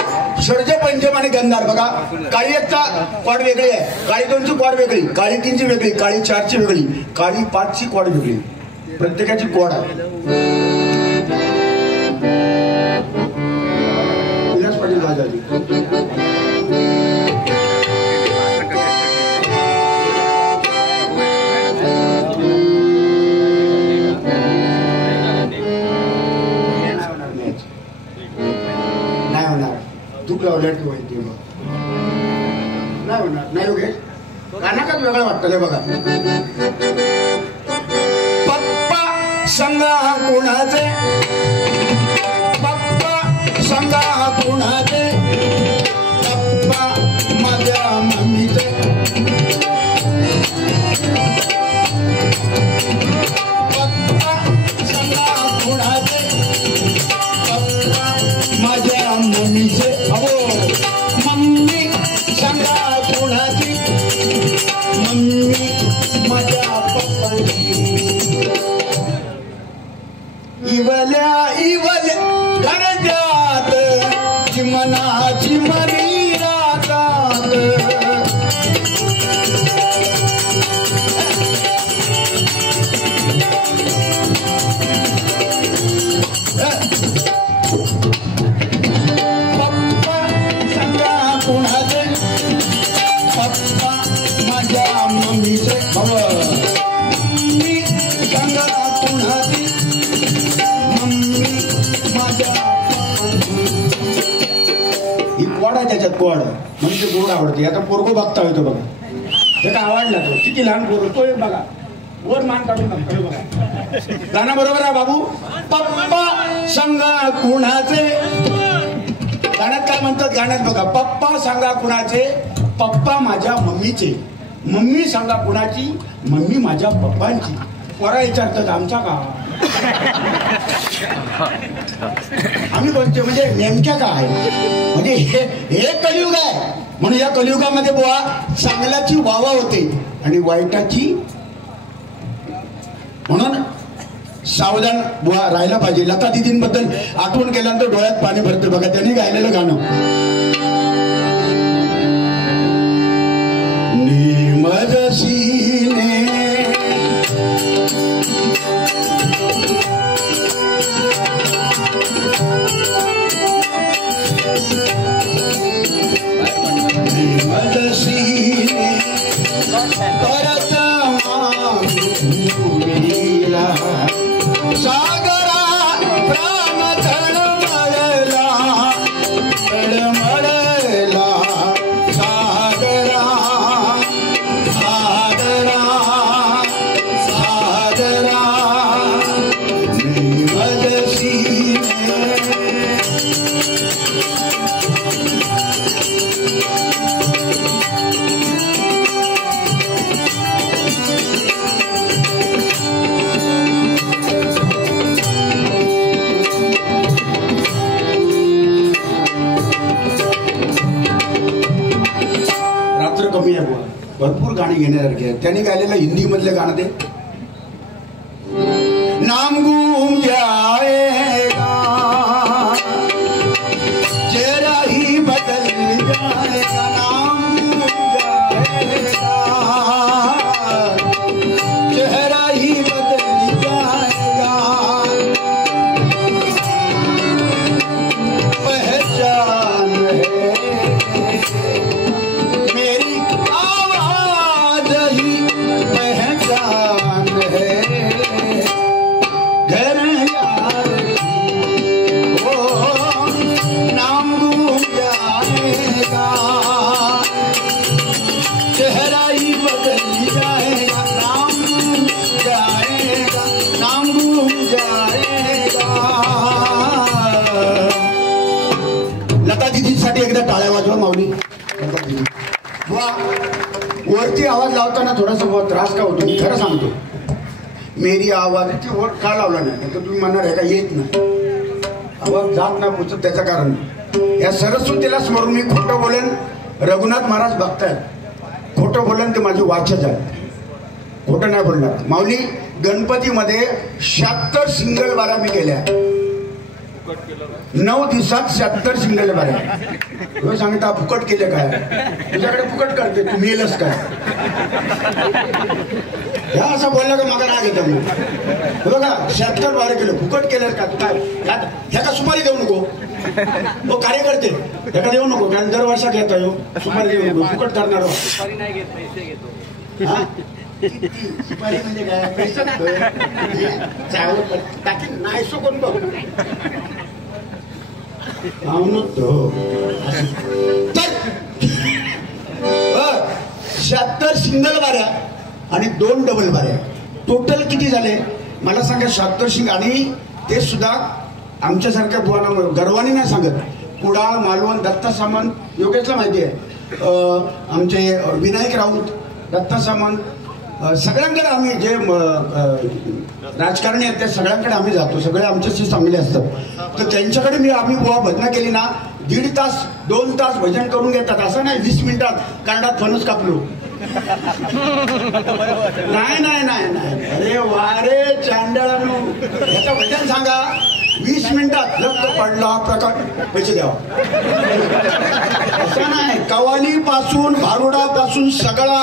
सर्ज पंचम आणि गंधार बघा. काळी 1चा कॉड वेगळी आहे, काळी 2ची कॉड वेगळी, काळी 3ची वेगळी, काळी 4ची वेगळी, काळी 5ची कॉड वेगळी. प्रत्येकाची कॉड आहे. विलास पाटील बाजारी तूप लावल्या की माहिती नाही होणार. नाही योगेश कानाकाच वेगळा वाटतं रे बघा. पप्पा संगा कुणाचे, पप्पा संगा कुणाचे, पप्पा माझ्या मम्मीचे, पप्पा संगा कुणाचे, पप्पा माझ्या मम्मीचे. मम्मी सांगा कोणाची, मम्मी माझ्या पप्पाची. इवल्या इवल्या घरजात चिमणाची मरी रातात. त्याच्यात कोड म्हणजे गोड आवडते. आता पोरगो बघता येतो बघा, त्याचा आवडला तो किती लहान पोरगो तो बघा वर मान काढून बघतोय बघा. गाणं बरोबर आहे बाबू. पप्पा सांगा कुणाचे, गाण्यात काय म्हणतात गाण्यात बघा. पप्पा सांगा कुणाचे, पप्पा माझ्या मम्मीचे. मम्मी सांगा कुणाची, मम्मी माझ्या पप्पांची. पोरा विचारतात आमचा का आम्ही बोलतो म्हणजे नेमक्या काय म्हणजे हे कलियुग आहे. म्हणून या कलियुगामध्ये बुवा चांगल्याची वावा होते आणि वाईटाची. म्हणून सावधान बुवा राहायला पाहिजे. लता दिदींबद्दल आठवण केल्यानंतर डोळ्यात पाणी भरते बघा. त्यांनी गायलेलं गाणं निमजसीने सागरा प्राण तळमळला तळमळला सागरा सागरा सागरा भरपूर गाणी घेण्यासारखी आहेत. त्यांनी गायलेलं हिंदी मधले गाणं ते नाम घूम जाएगा चेहरा ही बदल जाएगा, नाम घूम जाएगा, नाम घूम जाएगा। लता दीदीसाठी एकदा टाळ्या वाजवा माऊली. लता दीदी वा, वरती आवाज लावताना थोडासा त्रास का होतो मी खरं सांगतो. मेरी आवाजाची वर का लावला नाही तर तुम्ही म्हणणार आहे का येत नाही, आवाज जात नाही पुढचं. त्याचं कारण या सरस्वतीला स्मरून मी खोटं बोलेन. रघुनाथ महाराज बघतायत, खोटं बोलेन ते माझी वाचच आहे, खोटं नाही बोलणार. माऊली गणपतीमध्ये 76 सिंगल बारा मी केल्या, 9 दिवसात 76 सिंगल बारा. सांगता फुकट केले काय, तुझ्याकडे फुकट करते, तू मेलच काय. ह्या असं बोललं का माझा राग येतो. बघा 76 बारा केलं, फुकट केलं का तू काय. ह्या का सुपारी देऊ नको, तो कार्यकर्ते ह्याका देऊ नको, कारण दरवर्षात घेता येऊ सुपारी देऊ नको, फुकट करणार. सुपारी म्हणजे काय, पैसे टाकी नाही सो कोण बघ. तर 76 सिंगल बाऱ्या आणि 2 डबल बाऱ्या, टोटल किती झाले मला सांगा. 76 सिंग, आणि ते सुद्धा आमच्यासारख्या बुवांना गर्वाने नाही सांगत. कुडाळ, मालवण, दत्ता सामंत, योगेशला माहिती आहे, आमचे विनायक राऊत, दत्ता सामंत, सगळ्यांकडे आम्ही जे राजकारणी आहेत त्या सगळ्यांकडे आम्ही जातो. सगळे आमच्याशी चांगले असतात. तर त्यांच्याकडे आम्ही बुवा भजना केली ना, 1.5 तास 2 तास भजन करून घेतात. असं नाही 20 मिनिटात कांडात फणस कापलो. नाही नाही नाही नाही, अरे वारे चांडळानो, याचं भजन सांगा 20 मिनिटात रक्त पडला प्रकट, पैसे द्यावा. असं नाही, कवाली पासून भारुडापासून सगळा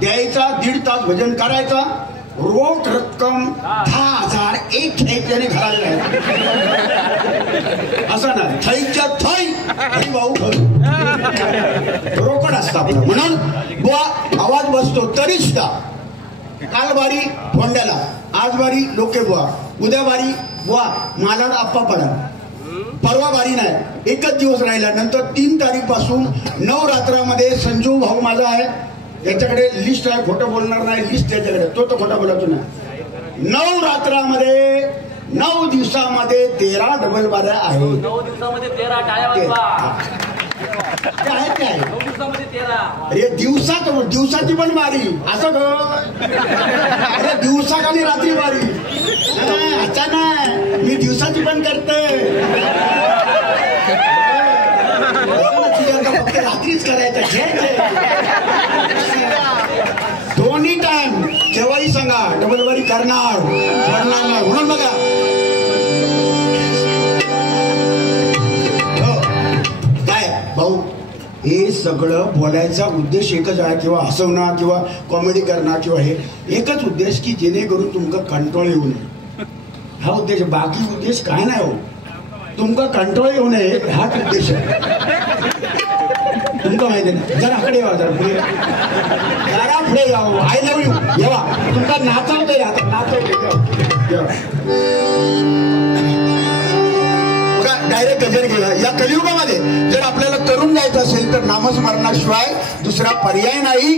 द्यायचा. 1.5 तास भजन करायचा. रोख रक्कम 10,000 एक ठेक्याने घराला आहे. असं नाही, थैच्या थै हरी भाऊ रोकड असता. म्हणून बुवा आवाज बसतो तरी सुद्धा. काल बारी फोंड्याला, आज बारी लोके बुवा, उद्या बारी बुवा मालाड आप्पा पडा, परवा बारी नाही, एकच दिवस राहिला. नंतर 3 तारीख पासून नवरात्रामध्ये संजू भाऊ माझा आहे, याच्याकडे लिस्ट आहे, खोटं बोलणार नाही, लिस्ट त्याच्याकडे, तो खोटा बोलायचो नाही. नवरात्रामध्ये 9 दिवसामध्ये 13 डबल बाऱ्या आहेत. 9 दिवसामध्ये 13 टाळ्या वाजवा. ते आहे, ते आहे. 9 दिवसामध्ये 13. अरे दिवसाची पण बारी असं अरे दिवसाखाली रात्री बारी. अच्छा नाही, मी दिवसाची पण करते, फक्त रात्रीच करायचं. दोन्ही टाइम केव्हाही सांगा डबल बारी करणार नाही. म्हणून बघा काय भाऊ, हे सगळं बोलायचा उद्देश एकच आहे, किंवा हसवणं किंवा कॉमेडी करणं किंवा हे एकच उद्देश की जेणेकरून तुमका कंट्रोल येऊ नये. हा उद्देश, बाकी उद्देश काय नाही हो. तुमका कंट्रोल येऊ नये हाच उद्देश आहे. तुमका माहिती नाही, जरा आकडे यावा, जरा पुढे जरा पुढे यावं. आय लव्ह यू येवा, तुमका नाचवतोय आता, नाचवतोय. डायरेक्ट गजर गेला. या कलियुगामध्ये जर आपल्याला तरुण जायचं असेल तर नामस्मरणाशिवाय दुसरा पर्याय नाही.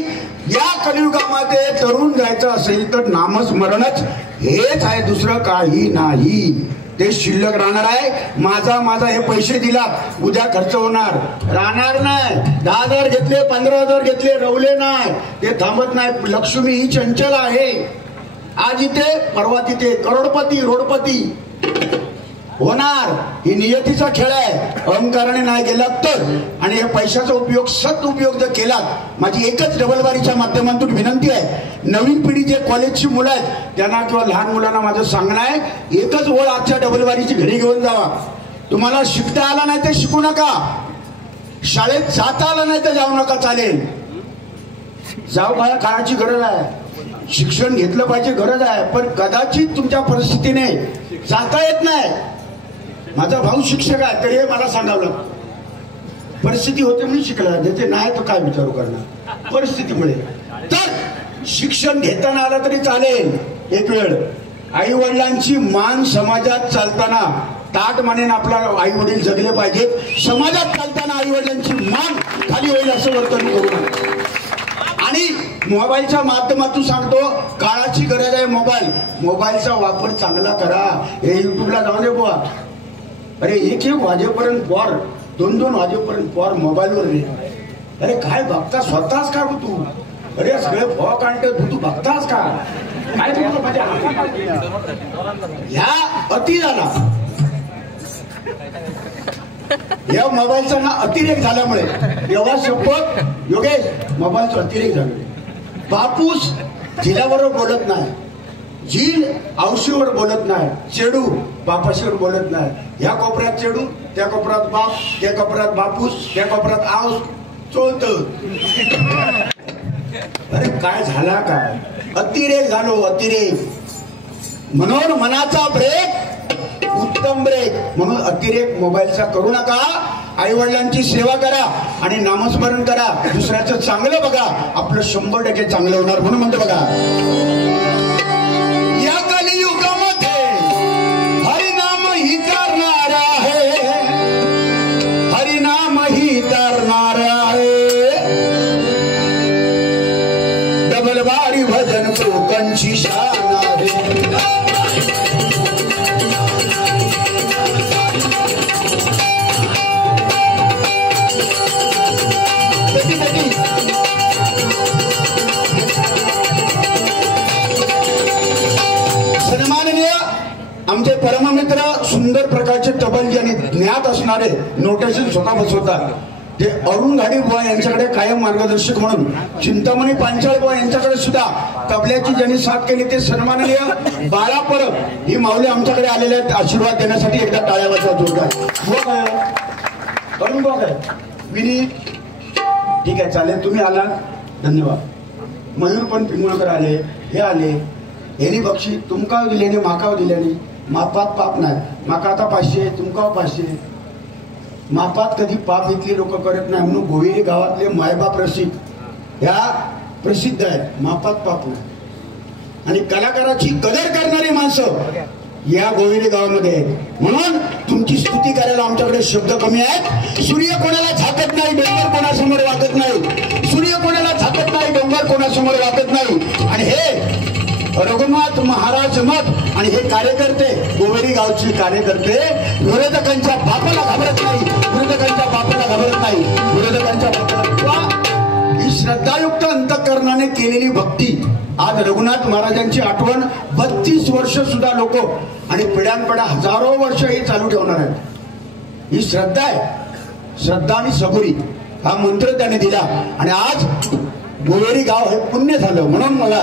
या कलियुगामध्ये तरुण जायचं असेल तर नामस्मरणच हेच आहे, दुसरं काही नाही. ते शिल्लक राहणार आहे. माझा हे पैसे दिला, उद्या खर्च होणार, राहणार नाही. 10,000 घेतले, 15,000 घेतले, रवले नाही, ते थांबत नाही. लक्ष्मी ही चंचल आहे. आज इथे परवा तिथे, करोडपती रोडपती होणार. ही नियतीचा खेळ आहे. अहंकाराने नाही गेला तर, आणि या पैशाचा उपयोग सदुपयोग जर केला. माझी एकच डबलबारीच्या माध्यमातून विनंती आहे, नवीन पिढी जे कॉलेजची मुलं आहेत त्यांना किंवा लहान मुलांना माझं सांगणं आहे, एकच ओळ आजच्या डबलबारीची घरी घेऊन जावा. तुम्हाला शिकता आला नाही तर शिकू नका, शाळेत जाता आला नाही तर जाऊ नका, चालेल. जाऊ काय, काळाची गरज आहे, शिक्षण घेतलं पाहिजे, गरज आहे. पण कदाचित तुमच्या परिस्थितीने जाता येत नाही. माझा भाऊ शिक्षक आहे तरी मला सांगावं लागतं. परिस्थिती होते म्हणून शिकला, देते नाही तर काय विचारू करणार परिस्थितीमुळे. तर शिक्षण घेताना आलं तरी चालेल. एक वेळ आई वडिलांची मान समाजात चालताना ताट मानेन आपला आई वडील जगले पाहिजेत. समाजात चालताना आई वडिलांची मान खाली होईल असं वर्तन करू नका. आणि मोबाईलच्या माध्यमातून सांगतो, काळाची गरज आहे मोबाईल. मोबाईलचा वापर चांगला करा. हे युट्यूबला जाऊ दे बुवा. अरे 1-1 वाजेपर्यंत पोर, 2-2 वाजेपर्यंत पोर मोबाईलवर रे. अरे काय बघता स्वतःच का तू? अरे सगळे फॉ काढते तू बघतास का? काय तुमचं म्हणजे ह्या अति झाला. या मोबाईलचा ना अतिरेक झाल्यामुळे एवढा शपथ योगेश मोबाईलचा अतिरेक झाला. बापूस झिलाबरोबर बोलत नाही, झील औशीवर बोलत नाही, चेडू बापाशीवर बोलत नाही. ह्या कोपऱ्यात चेडू, त्या कोपऱ्यात बाप, त्या कोपऱ्यात बापूस, त्या कोपऱ्यात आऊस चोलत. अरे काय झाला काय? अतिरेक झालो, अतिरेक. म्हणून मनाचा ब्रेक उत्तम ब्रेक. म्हणून अतिरेक मोबाईलचा करू नका. आई वडिलांची सेवा करा आणि नामस्मरण करा. दुसऱ्याचं चांगलं बघा, आपलं 100% चांगलं होणार. म्हणून म्हणतो बघा, या कलियुगामध्ये हरिनाम ही करणार आहे, हरिनाम ही करणार आहे. डबलबारी भजन कोकणची शान आहे. सन्माननीय आमचे परममित्र सुंदर प्रकारचे तबलजी आणि ज्ञात असणारे नोटेशन स्वतः बसवतात ते अरुण घाडी बुवा यांच्याकडे कायम मार्गदर्शक म्हणून चिंतामणी पांचाळ बुवा यांच्याकडे सुद्धा तबल्याची ज्यांनी साथ केली ते सन्माननीय बाळा परब ही माऊली आमच्याकडे आलेले आहेत आशीर्वाद देण्यासाठी. एकदा टाळ्या वाजवा जोरदार. अरुण बुवा काय विनीत ठीक आहे चालेल, तुम्ही आला धन्यवाद. मयूर पण पिंगुळकर आले, हे आले. यांनी बक्षी तुमका दिल्याने माकाव दिल्याने मापात पाप नाही. माका आता 500, तुमकाव 500. मापात कधी पाप इथली लोक करत नाही. म्हणून गोविरी गावातले मायबाप प्रसिद्ध ह्या प्रसिद्ध आहेत. मापात पाप नाही. आणि कलाकाराची कदर करणारी माणसं या गोविरी गावामध्ये आहेत. म्हणून तुमची स्तुती करायला आमच्याकडे शब्द कमी आहेत. सूर्य कोणाला झाकत नाही, डोंगर कोणासमोर वाकत नाही. सूर्य कोणाला झाकत नाही, डोंगर कोणासमोर वाकत नाही. आणि हे रघुनाथ महाराज मठ आणि हे कार्यकर्ते गोवेरी गावचे कार्यकर्ते विरोधकांच्या बापाला घाबरत नाही, विरोधकांच्या बापाला घाबरत नाही, विरोधकांच्या बापाला. ही श्रद्धायुक्त अंतःकरणाने केलेली भक्ती आज रघुनाथ महाराजांची आठवण 32 वर्ष सुद्धा लोक आणि पिढ्यानपिढ्या हजारो वर्ष ही चालू ठेवणार आहेत. ही श्रद्धा आहे. श्रद्धा आणि सबुरी हा मंत्र त्याने दिला आणि आज गोवेरी गाव हे पुण्य झालं. म्हणून मला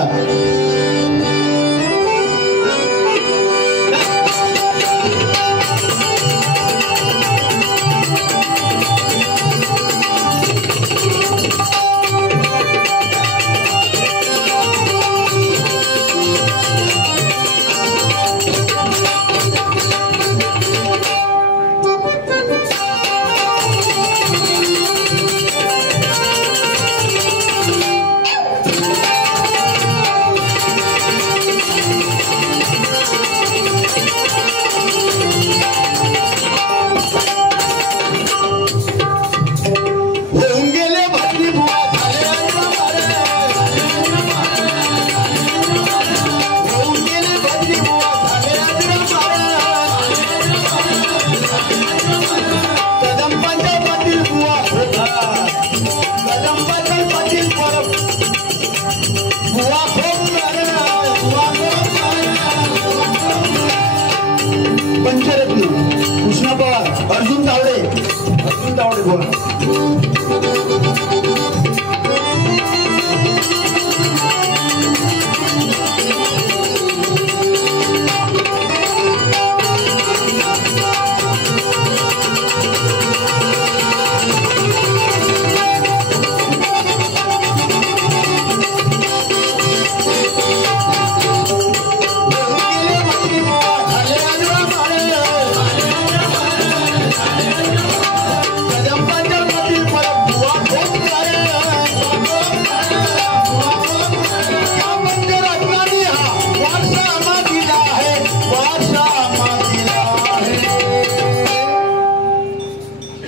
पंचरत्न कृष्णा पवार, अर्जुन तावडे बोला.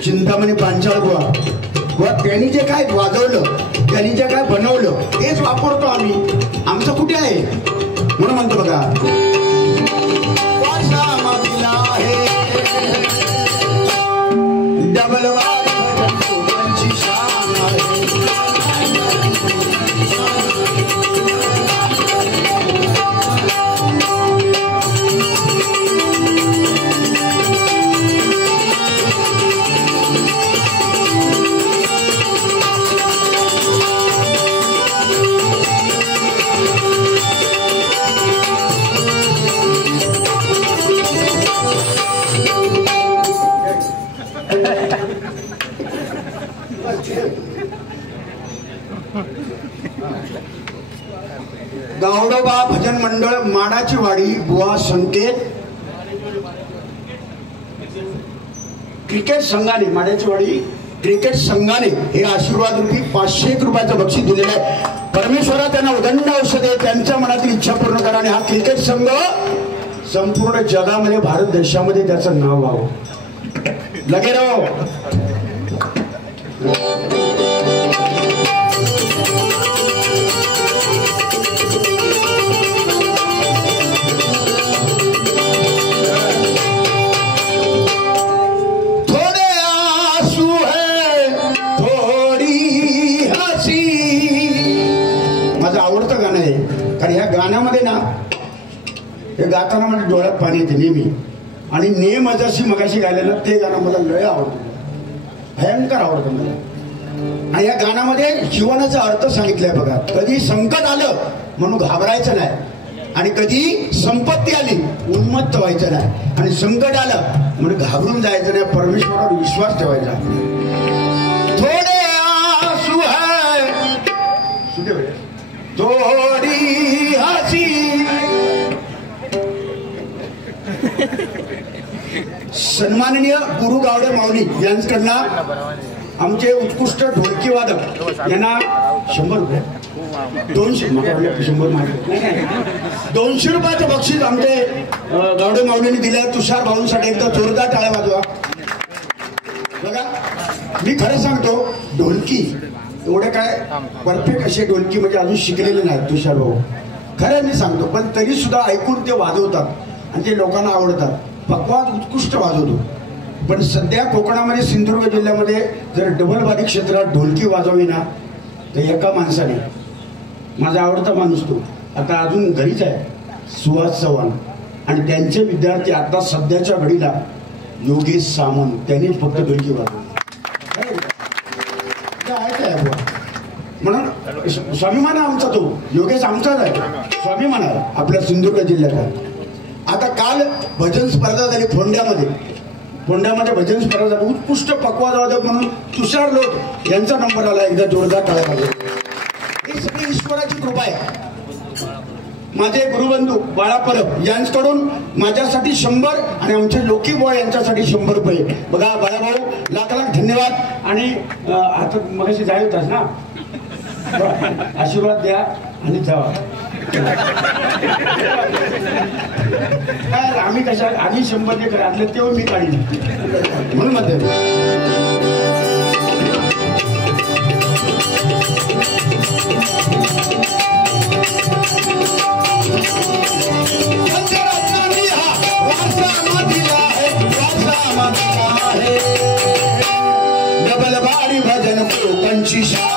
चिंतामणी पांचाळ बुवा त्यांनी जे काय वाजवलं त्या त्यांनी जे काय बनवलं तेच वापरतो आम्ही. आमचं कुठे आहे म्हणून म्हणतो बघा, डबल गावडोबा भजन मंडळ माडाची वाडी बुवा संकेत क्रिकेट संघाने, माडाची वाडी क्रिकेट संघाने हे आशीर्वाद रूपी 501 रुपयाचं बक्षीस दिलेलं आहे. परमेश्वरा त्यांना उदंड औषधे, त्यांच्या मनातील इच्छा पूर्ण करा आणि हा क्रिकेट संघ संपूर्ण जगामध्ये, भारत देशामध्ये त्याचं नाव व्हावं. लगे राव. आवडतं गाणं आहे, कारण ह्या गाण्यामध्ये ना हे गाताना मला डोळ्यात पाणी येते नेहमी. आणि नेम अजाशी मगाशी गायलं ना ते गाणं मला लय आवडतं, भयंकर आवडतं मला. आणि या गाण्यामध्ये जीवनाचा अर्थ सांगितलाय बघा. कधी संकट आलं म्हणून घाबरायचं नाही, आणि कधी संपत्ती आली उन्मत्त व्हायचं नाही, आणि संकट आलं म्हणून घाबरून जायचं नाही, परमेश्वरावर विश्वास ठेवायचा. थोडे आसू है थोडी हसी. सन्माननीय गुरु गावडे माऊली यांच्याकडनं आमचे उत्कृष्ट ढोलकी वादक यांना 100 रुपये 200 रुपयाचं बक्षीस आमचे गावडे माऊलींनी दिलं. तुषार भाऊंसाठी एकदा जोरदार टाळ्या वाजवा. बघा मी खरं सांगतो, ढोलकी एवढे काय परफेक्ट असे ढोलकी म्हणजे अजून शिकलेले नाहीत तुषार भाऊ, खरं मी सांगतो, पण तरी सुद्धा ऐकून ते वाजवतात आणि ते लोकांना आवडतात. पक्वाद उत्कृष्ट वाजवतो. पण सध्या कोकणामध्ये सिंधुदुर्ग जिल्ह्यामध्ये जर डबलबारी क्षेत्रात ढोलकी वाजवली ना तर एका माणसाने, माझा आवडता माणूस तो आता अजून घरीच आहे, सुहास चव्हाण, आणि त्यांचे विद्यार्थी आता सध्याच्या घडीला योगेश सामंत, त्यांनीच फक्त ढोलकी वाजवली. म्हणून स्वाभिमान आमचा तो योगेश आमचाच आहे, स्वाभिमान आहे आपल्या सिंधुदुर्ग जिल्ह्याचा. आता काल भजन स्पर्धा झाली फोंड्यामध्ये भजन स्पर्धा झाली. उत्कृष्ट पक्वादवादक म्हणून तुषार लोट यांचा नंबर आला. एकदा जोरदार टाळ्या वाजवा. ही सगळी ईश्वराची कृपा आहे. माझे गुरुबंधू बाळा परब यांच्याकडून माझ्यासाठी 100 आणि आमचे लोकी बॉय यांच्यासाठी 100 रुपये. बघा बाळाभाऊ लाख लाख धन्यवाद. आणि आता मगाशी जाय होतास ना, आशीर्वाद द्या आणि जावा. काय आम्ही कशा आधी 100 जे घरातले तेव्हा मी काढीन म्हणून मध्ये. डबल बारी भजन कोकणची शान.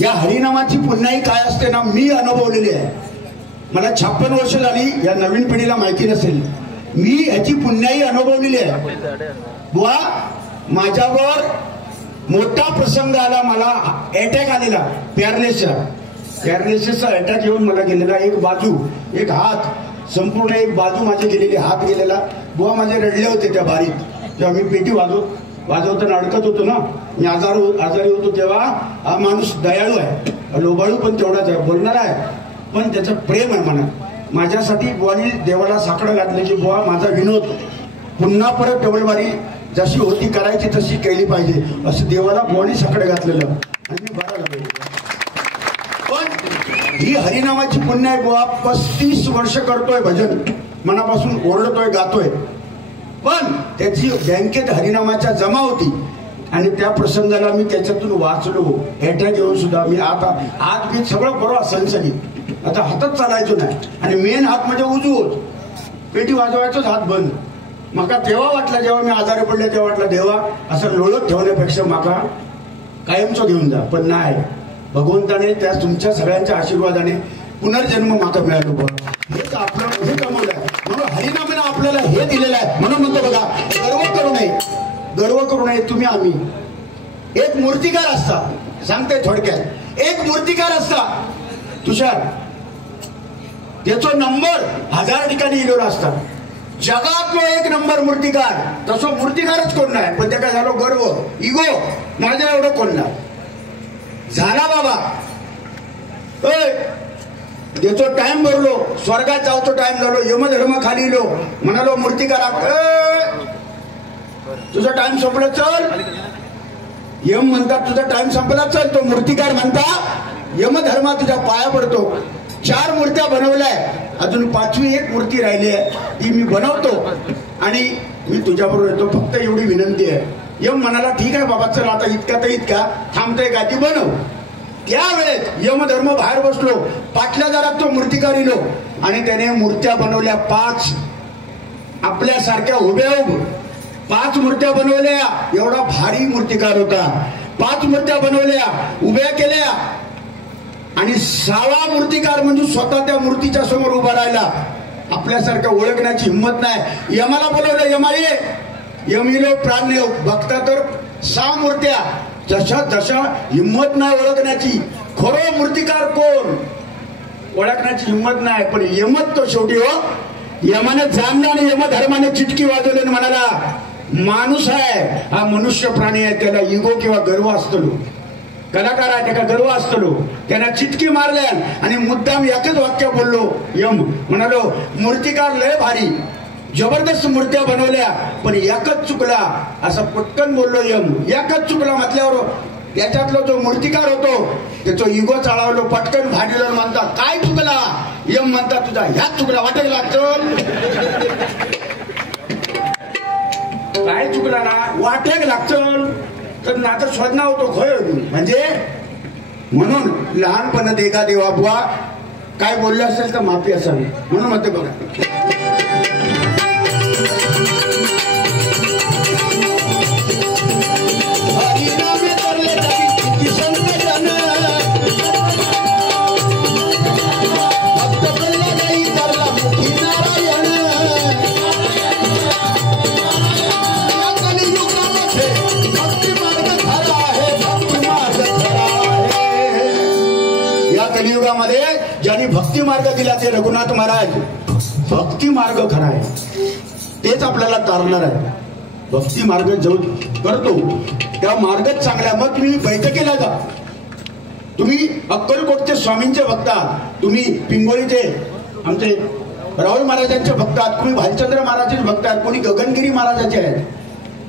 या हरिनामाची पुण्याई काय असते ना, मी अनुभवलेली आहे. मला 56 वर्ष झाली, या नवीन पिढीला माहिती नसेल, मी ह्याची पुण्याई अनुभवलेली आहे. बुवा माझ्यावर मोठा प्रसंग आला, मला अटॅक आलेला, पॅरालिसिसचा अटॅक येऊन मला गेलेला. एक बाजू, एक हात, संपूर्ण एक बाजू माझी गेलेली, हात गेलेला. बुवा माझे रडले होते त्या बारीत, जेव्हा मी पेटी वाजवताना अडकत होतो ना, मी आजारी होतो तेव्हा. हा माणूस दयाळू आहे, लोबाळू पण तेवढाच आहे, बोलणारा आहे, पण त्याचं प्रेम आहे मनात. माझ्यासाठी बुवानी देवाला साकडं घातलं की बुवा माझा विनोद पुन्हा परत डबलबारी जशी होती करायची तशी केली पाहिजे असं देवाला बोणी साकडे घातलेलं आणि मी बरा लागलो. पण ही हरिनामाची पुण्य आहे बुवा. 35 वर्ष करतोय भजन, मनापासून ओरडतोय गातोय. पण त्याची बँकेत हरिनामाच्या जमा होती आणि त्या प्रसंगाला मी त्याच्यातून वाचलो. हेठ्या घेऊन सुद्धा मी आता हात बीत सगळं बरोबर सणसणी, आता हातच चालायचो नाही. आणि मेन हात म्हणजे उजवत, पेटी वाजवायचोच हात बंद. माका तेव्हा वाटलं, जेव्हा मी आजारी पडले तेव्हा वाटलं देवा असं लोळत ठेवण्यापेक्षा माका कायमचं घेऊन जा. पण नाही, भगवंताने त्या तुमच्या सगळ्यांच्या आशीर्वादाने पुनर्जन्म माका मिळालो बघा. हेच आपलं हे कमवलं आहे. म्हणून हरिनामाने आपल्याला हे दिलेलं आहे. म्हणून म्हणतो बघा, गर्व करू नये, गर्व करू नये. तुम्ही आम्ही एक मूर्तिकार असता, सांगते थोडक्यात, एक मूर्तिकार असता तुषार, त्याचा नंबर 1000 ठिकाणी इलेला असता. जगातलो 1 नंबर मूर्तिकार, तसं मूर्तिकारच कोण नाही. पण त्या काय झालो गर्व, इगो, माझ्या एवढं कोण नाही झाला बाबा. त्याचो टाइम भरलो, स्वर्गात जाऊचो टाइम झालो, यमधर्म खाली लो, म्हणालो मूर्तिकारा तुझा टाइम संपला चल. यम म्हणतात तुझा टाइम संपला चल. तो मूर्तिकार म्हणता यमधर्मा तुझ्या पाया पडतो. 4 मूर्त्या बनवल्याय, अजून 5वी एक मूर्ती राहिली आहे, ती मी बनवतो आणि मी तुझ्याबरोबर येतो. फक्त एवढी विनंती आहे. यम म्हणाला ठीक आहे बाबा, चल आता इतका तर इतका थांबतोय का, ती बनव. त्यावेळेस यमधर्म बाहेर बसलो, पाटल्या दारात तो मूर्तिकार इलो आणि त्याने मूर्त्या बनवल्या 5 आपल्यासारख्या उभ्या उभ 5 मूर्त्या बनवल्या. एवढा भारी मूर्तिकार होता. 5 मूर्त्या बनवल्या, उभ्या केल्या आणि 6वा मूर्तिकार म्हणजे स्वतः त्या मूर्तीच्या समोर उभा राहिला. आपल्यासारख्या ओळखण्याची हिंमत नाही. यमाला बोलवलं, यमा ये. यमिलो प्राण नेव. बघता तर 6 मूर्त्या, जशा हिंमत नाही ओळखण्याची. खरो मूर्तिकार कोण ओळखण्याची हिंमत नाही. पण यमत तो शेवटी हो, यमाने जाणलं आणि यमधर्माने चिटकी वाजवली आणि म्हणाला माणूस आहे हा, मनुष्य प्राणी आहे, त्याला इगो किंवा गर्व असतो. कलाकार आहे त्याला गर्व असतो. त्यांना चिटकी मारल्या आणि मुद्दाम एकच वाक्य बोललो यम, म्हणालो मूर्तिकार लय भारी, जबरदस्त मूर्त्या बनवल्या, पण एकच चुकला. असं पटकन बोललो यम. एकच चुकला म्हटल्यावर त्याच्यातला जो मूर्तिकार होतो त्याचा इगो चाळवलो, पटकन भाडीला म्हणता काय चुकला. यम म्हणता तुझा ह्याच चुकला, वाटेल लागतं काय चुकला ना, वाटेल लागतं तर नातं शोधना होतो खय. म्हणजे म्हणून लहानपणा देगा देवा बुवा, काय बोललं असेल तर माफी असावी. म्हणून म्हणते बघा, कलियुगामध्ये ज्यांनी भक्ती मार्ग दिला ते रघुनाथ महाराज. भक्ती मार्ग खरा आहे, तेच आपल्याला तारणार आहे. भक्ती मार्ग जो करतो त्या मार्गच चांगला. मग तुम्ही बैठकीला जा, तुम्ही अक्कलकोटचे स्वामींचे भक्त आहात, तुम्ही पिंगोळीचे आमचे राहुल महाराजांचे भक्त आहात, तुम्ही भालचंद्र महाराजांचे भक्त आहात, कोणी गगनगिरी महाराजाचे आहेत,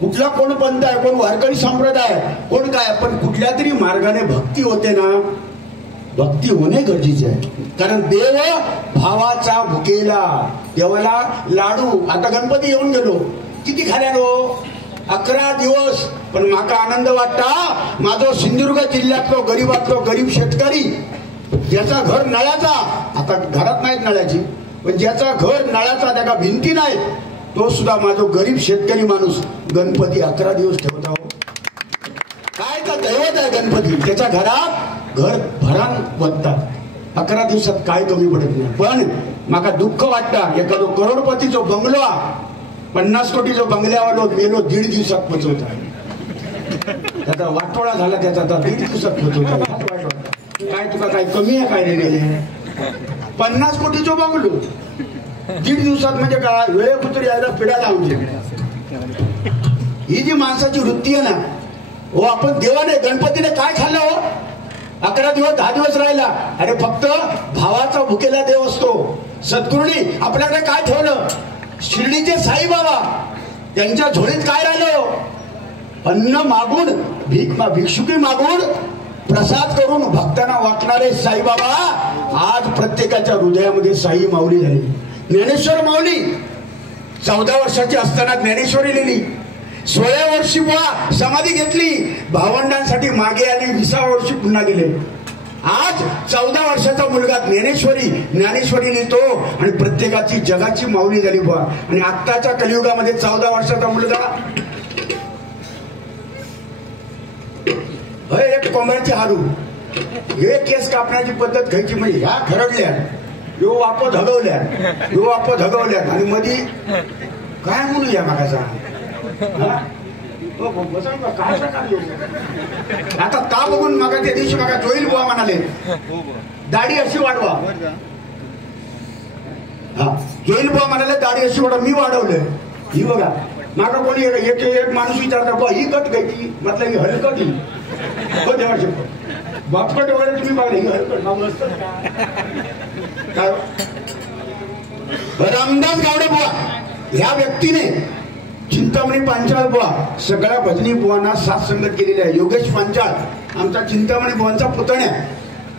कुठला कोण पंथ आहे, कोण वारकरी संप्रदाय, कोण काय, पण कुठल्या तरी मार्गाने भक्ती होते ना. भक्ती होणे गरजेचे आहे. कारण देव भावाचा भुकेला. देवाला लाडू, आता गणपती येऊन गेलो, किती खाल्यालो 11 दिवस. पण माका आनंद वाटता, माझो सिंधुदुर्ग जिल्ह्यातलो गरीबातलो गरीब शेतकरी ज्याचा घर नळाचा, आता घरात नाहीत नळाची, पण ज्याचा घर नळाचा त्याला भिंती नाही, तो सुद्धा माझो गरीब शेतकरी माणूस गणपती 11 दिवस ठेवता. काय का दैवत आहे गणपती. त्याच्या घरात घर भरान बघतात. 11 दिवसात काय कमी पडत नाही. पण माका दुःख वाटतं, एखादो करोडपतीचो बंगलो 50 कोटीचो बंगल्यावालो गेलो 1.5 दिवसात पोचवता. त्याचा वाटोळा झाला, त्याचा आता 1.5 दिवसात पोचवता. काय तुका काय कमी आहे काय गेले. 50 कोटीचो बंगलो 1.5 दिवसात म्हणजे काय, वेळे कुत्री यायला पिढा लावली. ही जी माणसाची वृत्ती आहे ना हो, आपण देवाने गणपतीने काय खाल्लं हो, 11 दिवस 10 दिवस राहिला. अरे फक्त भावाचा भुकेला देव असतो. सद्गुरूंनी आपल्याकडे काय ठेवलं, शिर्डीचे साईबाबा त्यांच्या झोळीत काय राहिलं? अन्न मागून भिक्षुकी मागून प्रसाद करून भक्तांना वाटणारे साईबाबा आज प्रत्येकाच्या हृदयामध्ये साई माऊली झाली. ज्ञानेश्वर माऊली 14 वर्षाची असताना ज्ञानेश्वरी लिहिली. 16 वर्षी बुवा समाधी घेतली. भावंडांसाठी मागे आली. 20व्या वर्षी पुन्हा गेले. आज 14 वर्षाचा मुलगा ज्ञानेश्वरी लिहितो आणि प्रत्येकाची जगाची माऊली झाली बुवा. आणि आत्ताच्या कलियुगामध्ये 14 वर्षाचा मुलगा एक कोंबड्याची हारू, हे केस कापण्याची पद्धत घ्यायची म्हणजे ह्या खरडल्या, यो वाप धगवल्या आणि मधी काय म्हणूया मागाचा काय आता का बघून मागा त्या दिवशी मागा जोईल बुवा म्हणाले दाढी अशी वाढवा. हा जोईल बुवा म्हणाले दाढी अशी वाढवा. मी वाढवलं. ही बघा मागा कोणी एक माणूस विचारता बुवा ही कट घ्यायची म्हटलं ही हलकट ही देवा शपथ बापकट वगैरे तुम्ही बघा ही हलकट काय. रामदास गावडे बुवा ह्या व्यक्तीने चिंतामणी पांचाळ बुवा सगळ्या भजनी बुवांना साथ संगत केलेली आहे. योगेश पांचाळ आमचा चिंतामणी बुवांचा पुतण्या,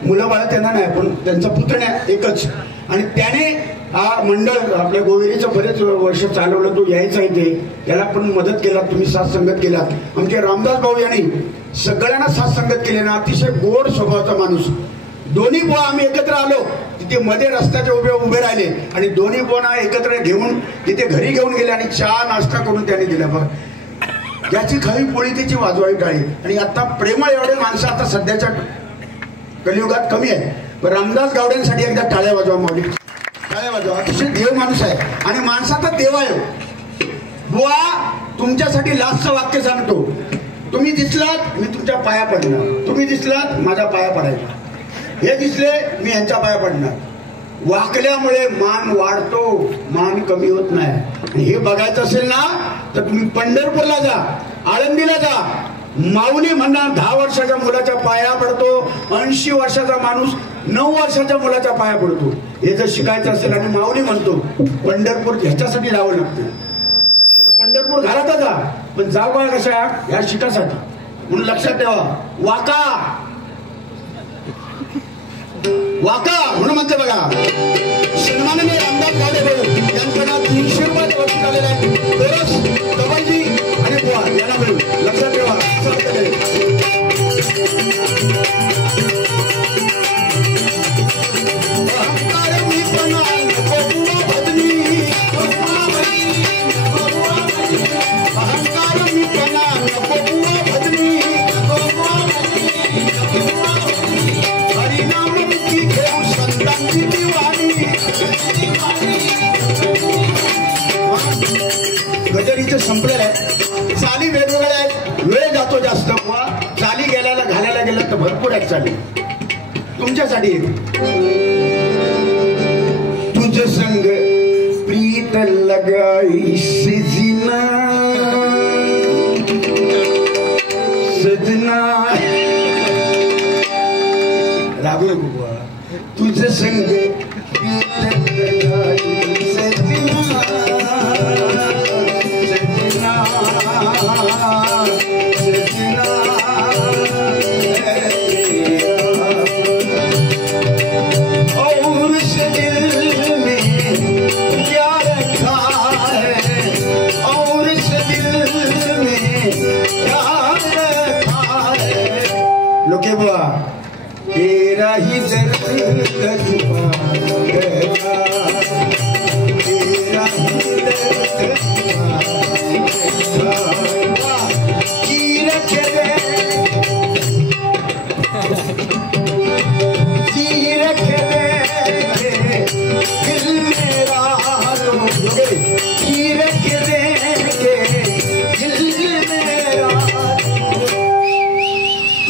मुलं बाळा त्यांना नाही पण त्यांचा पुतण्या एकच. आणि त्याने हा मंडळ आपल्या गोवेरीचं बरेच वर्ष चालवलं. तो यायचा इथे, त्याला पण मदत केला, तुम्ही साथ संगत केलात. आमचे रामदास भाऊ यांनी सगळ्यांना साथ संगत केले ना. अतिशय गोड स्वभावाचा माणूस. दोन्ही बुवा आम्ही एकत्र आलो तिथे मध्ये रस्त्याच्या उभे राहिले आणि दोन्ही बुवांना एकत्र घेऊन तिथे घरी घेऊन गेले आणि चहा नाश्ता करून त्यांनी दिला. बघ ज्याची खरी पोळी त्याची वाजवाई टाळी. आणि आता प्रेमळ एवढे माणसं आता सध्याच्या कलियुगात कमी आहे. पण रामदास गावडेंसाठी एकदा टाळ्या वाजवा माऊली, टाळ्या वाजवा. अतिशय देव माणूस आहे आणि माणसाचा देव आहे. बुवा तुमच्यासाठी लास्टचं वाक्य सांगतो. तुम्ही दिसलात मी तुमच्या पाया पडणार, तुम्ही दिसलात माझ्या पाया पडायचा, हे दिसले मी यांच्या पाया पडणार. वाकल्यामुळे मान वाढतो, मान कमी होत नाही. हे बघायचं असेल ना तर तुम्ही पंढरपूरला जा, आळंदीला जा. माऊली म्हणणार 10 वर्षाच्या मुलाच्या पाया पडतो, 80 वर्षाचा माणूस 9 वर्षाच्या मुलाच्या पाया पडतो. हे जर शिकायचं असेल आणि माऊली म्हणतो पंढरपूर ह्याच्यासाठी जावं लागतं. पंढरपूर घरातच जा पण जाऊ का कशा ह्या शिकासाठी. म्हणून लक्षात ठेवा वाका म्हणून म्हणते बघा. सन्माननीय रामदास गावडे भाऊ यांच्याकडे 300 रुपयाचं बक्षीस आलेलं आहे. तरच कबलजी आणि बुवा यांना मिळून लक्षात ठेवा. गजरीचं संपलेलं आहे. चाली वेगवेगळ्या आहेत. वेळ जातो जास्त. चाली घालायला गेल्या तर भरपूर आहेत चाली तुमच्यासाठी. तुझे संग प्रीत लगाई सजना सजना रागू नको बुवा. तुझे संग प्रीत लगाई सजना तेरा ही दर्द छुपा गया, तेरा ही दर्द छुपा जी रखे दिल मेरा जी रखे दिल मेरा.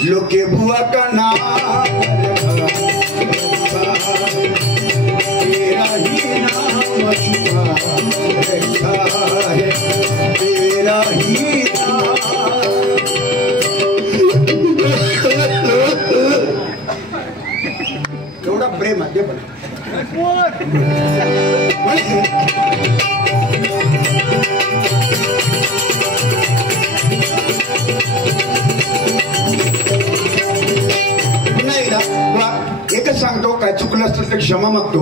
लोके बुआ का नाम तेरा ही नाम छुपा रखा है, तेरा ही एवढा प्रेम आहे पण क्षमा मागतो.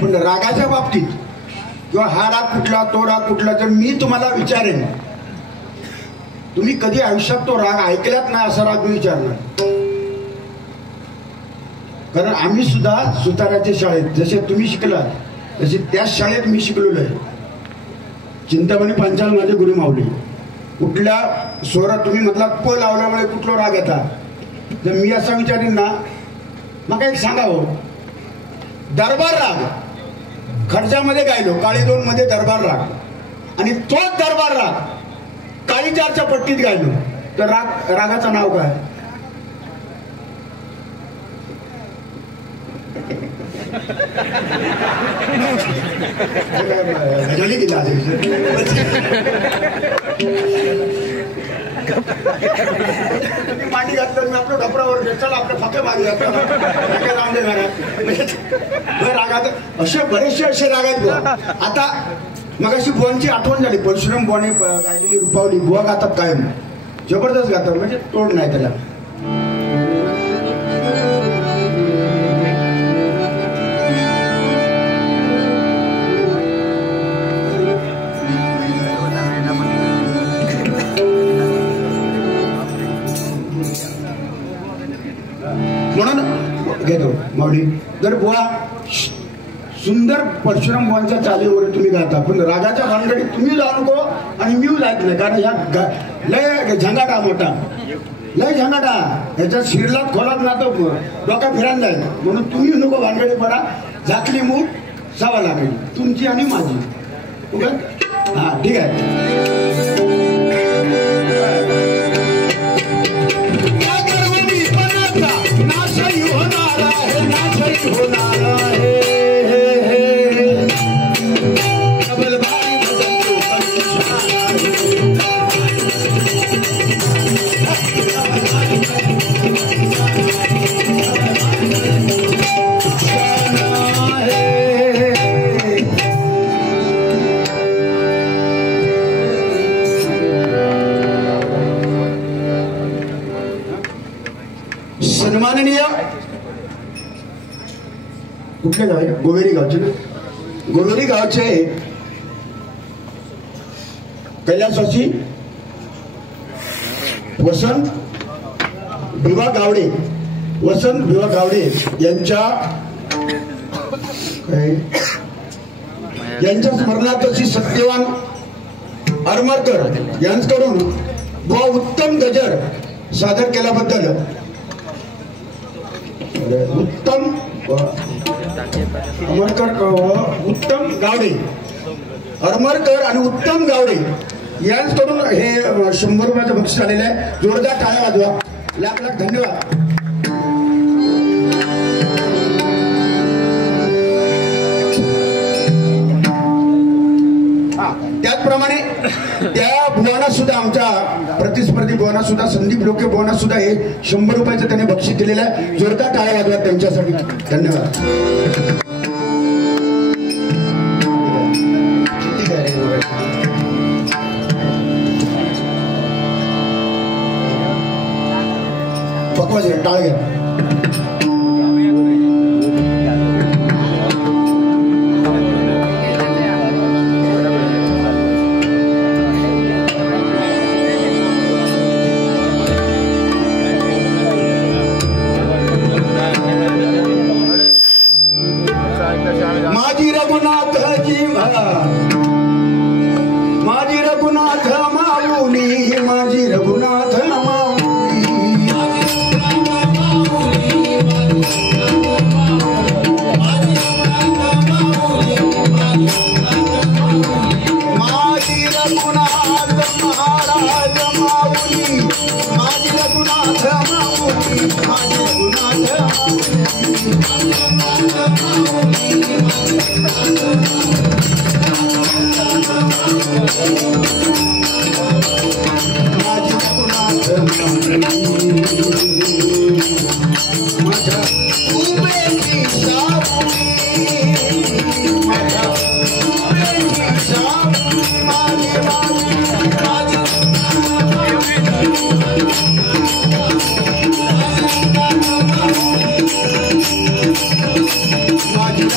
पण रागाच्या बाबतीत किंवा हा राग कुठला तो राग कुठला तर मी तुम्हाला विचारेन, तुम्ही कधी आयुष्यात तो राग ऐकलात नाही असा राग मी विचारणार. कारण आम्ही सुद्धा सुताराच्या शाळेत जसे तुम्ही शिकलात तसे त्याच शाळेत मी शिकलेलो आहे. चिंतामणी पंचाल माझे गुरु माऊली. कुठल्या स्वरात तुम्ही म्हटलात प लावल्यामुळे कुठला राग येतात, तर मी असं विचारीन ना, मग एक सांगावं, दरबार राग खर्चामध्ये गायलो, काळी 2 मध्ये दरबार राग आणि तोच दरबार राग काळी 4च्या पट्टीत गायलो, तर रागाचं नाव काय? झाली दिला मांडी घातलं मी आपलं ढपरावर चला आपलं फके मागे घातलं रागात असे बरेचसे असे राग आहेत बुवा. आता मग अशी बुवांची आठवण झाली. परशुराम बुवाने गायलेली रुपावली बुवा गातात कायम, जबरदस्त गातात, म्हणजे तोड नाही त्याला. म्हणून घेतो माऊली, जर बुवा सुंदर परशुराम बुवांच्या चालीवर तुम्ही गाता, पण रागाच्या भानगडीत तुम्ही जाऊ नको आणि मी जायत नाही. कारण ह्या लय झंगाटा मोठा, लय झंगाटा, ह्याच्यात शिरलात खोलात ना तो डोका फिरायला जाईल. म्हणून तुम्ही नको भानगडी पडा. झाकली मूठ सावा लागेल तुमची आणि माझी. हा ठीक आहे. सन्माननीय कुठले गाव आहे? गोवेरी गावचे ना. गोवेरी गावचे कैलासवासी वसंत भिवा गावडे, वसंत भिवा गावडे यांच्या स्मरणार्थ श्री सत्यवान आरमारकर यांच्याकडून उत्तम गजर सादर केल्याबद्दल उत्तम अमरकर उत्तम गावडे, अरमरकर आणि उत्तम गावडे यांच्याकडून हे 100 रुपयाचं बक्षीस आलेलं आहे. जोरदार टाळ्या वाजवा. लाख लाख धन्यवाद. त्याचप्रमाणे त्या बुवांना सुद्धा, आमच्या प्रतिस्पर्धी बुवांना सुद्धा, संदीप लोके बुवांना सुद्धा हे 100 रुपयाचं त्याने बक्षीस दिलेलं आहे. जोरदार टाळ्या वाजवा त्यांच्यासाठी. धन्यवाद. टाळ घ्या. माझी रघुनाथजी माझी रघुनाथ माऊली, माझी रघुनाथ माझी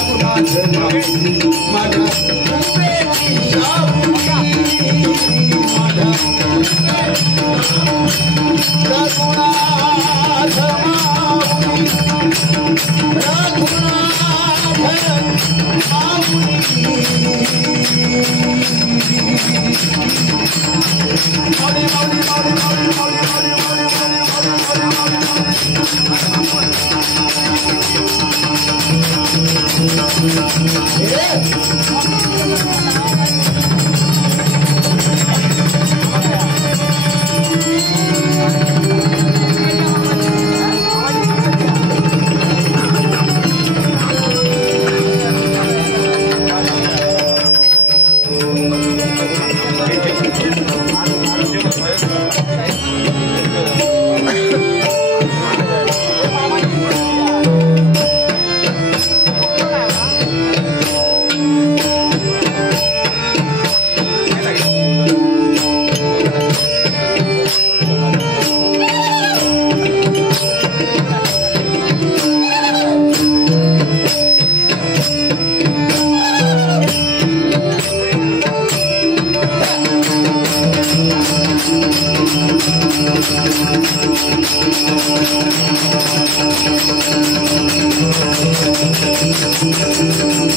Thank you.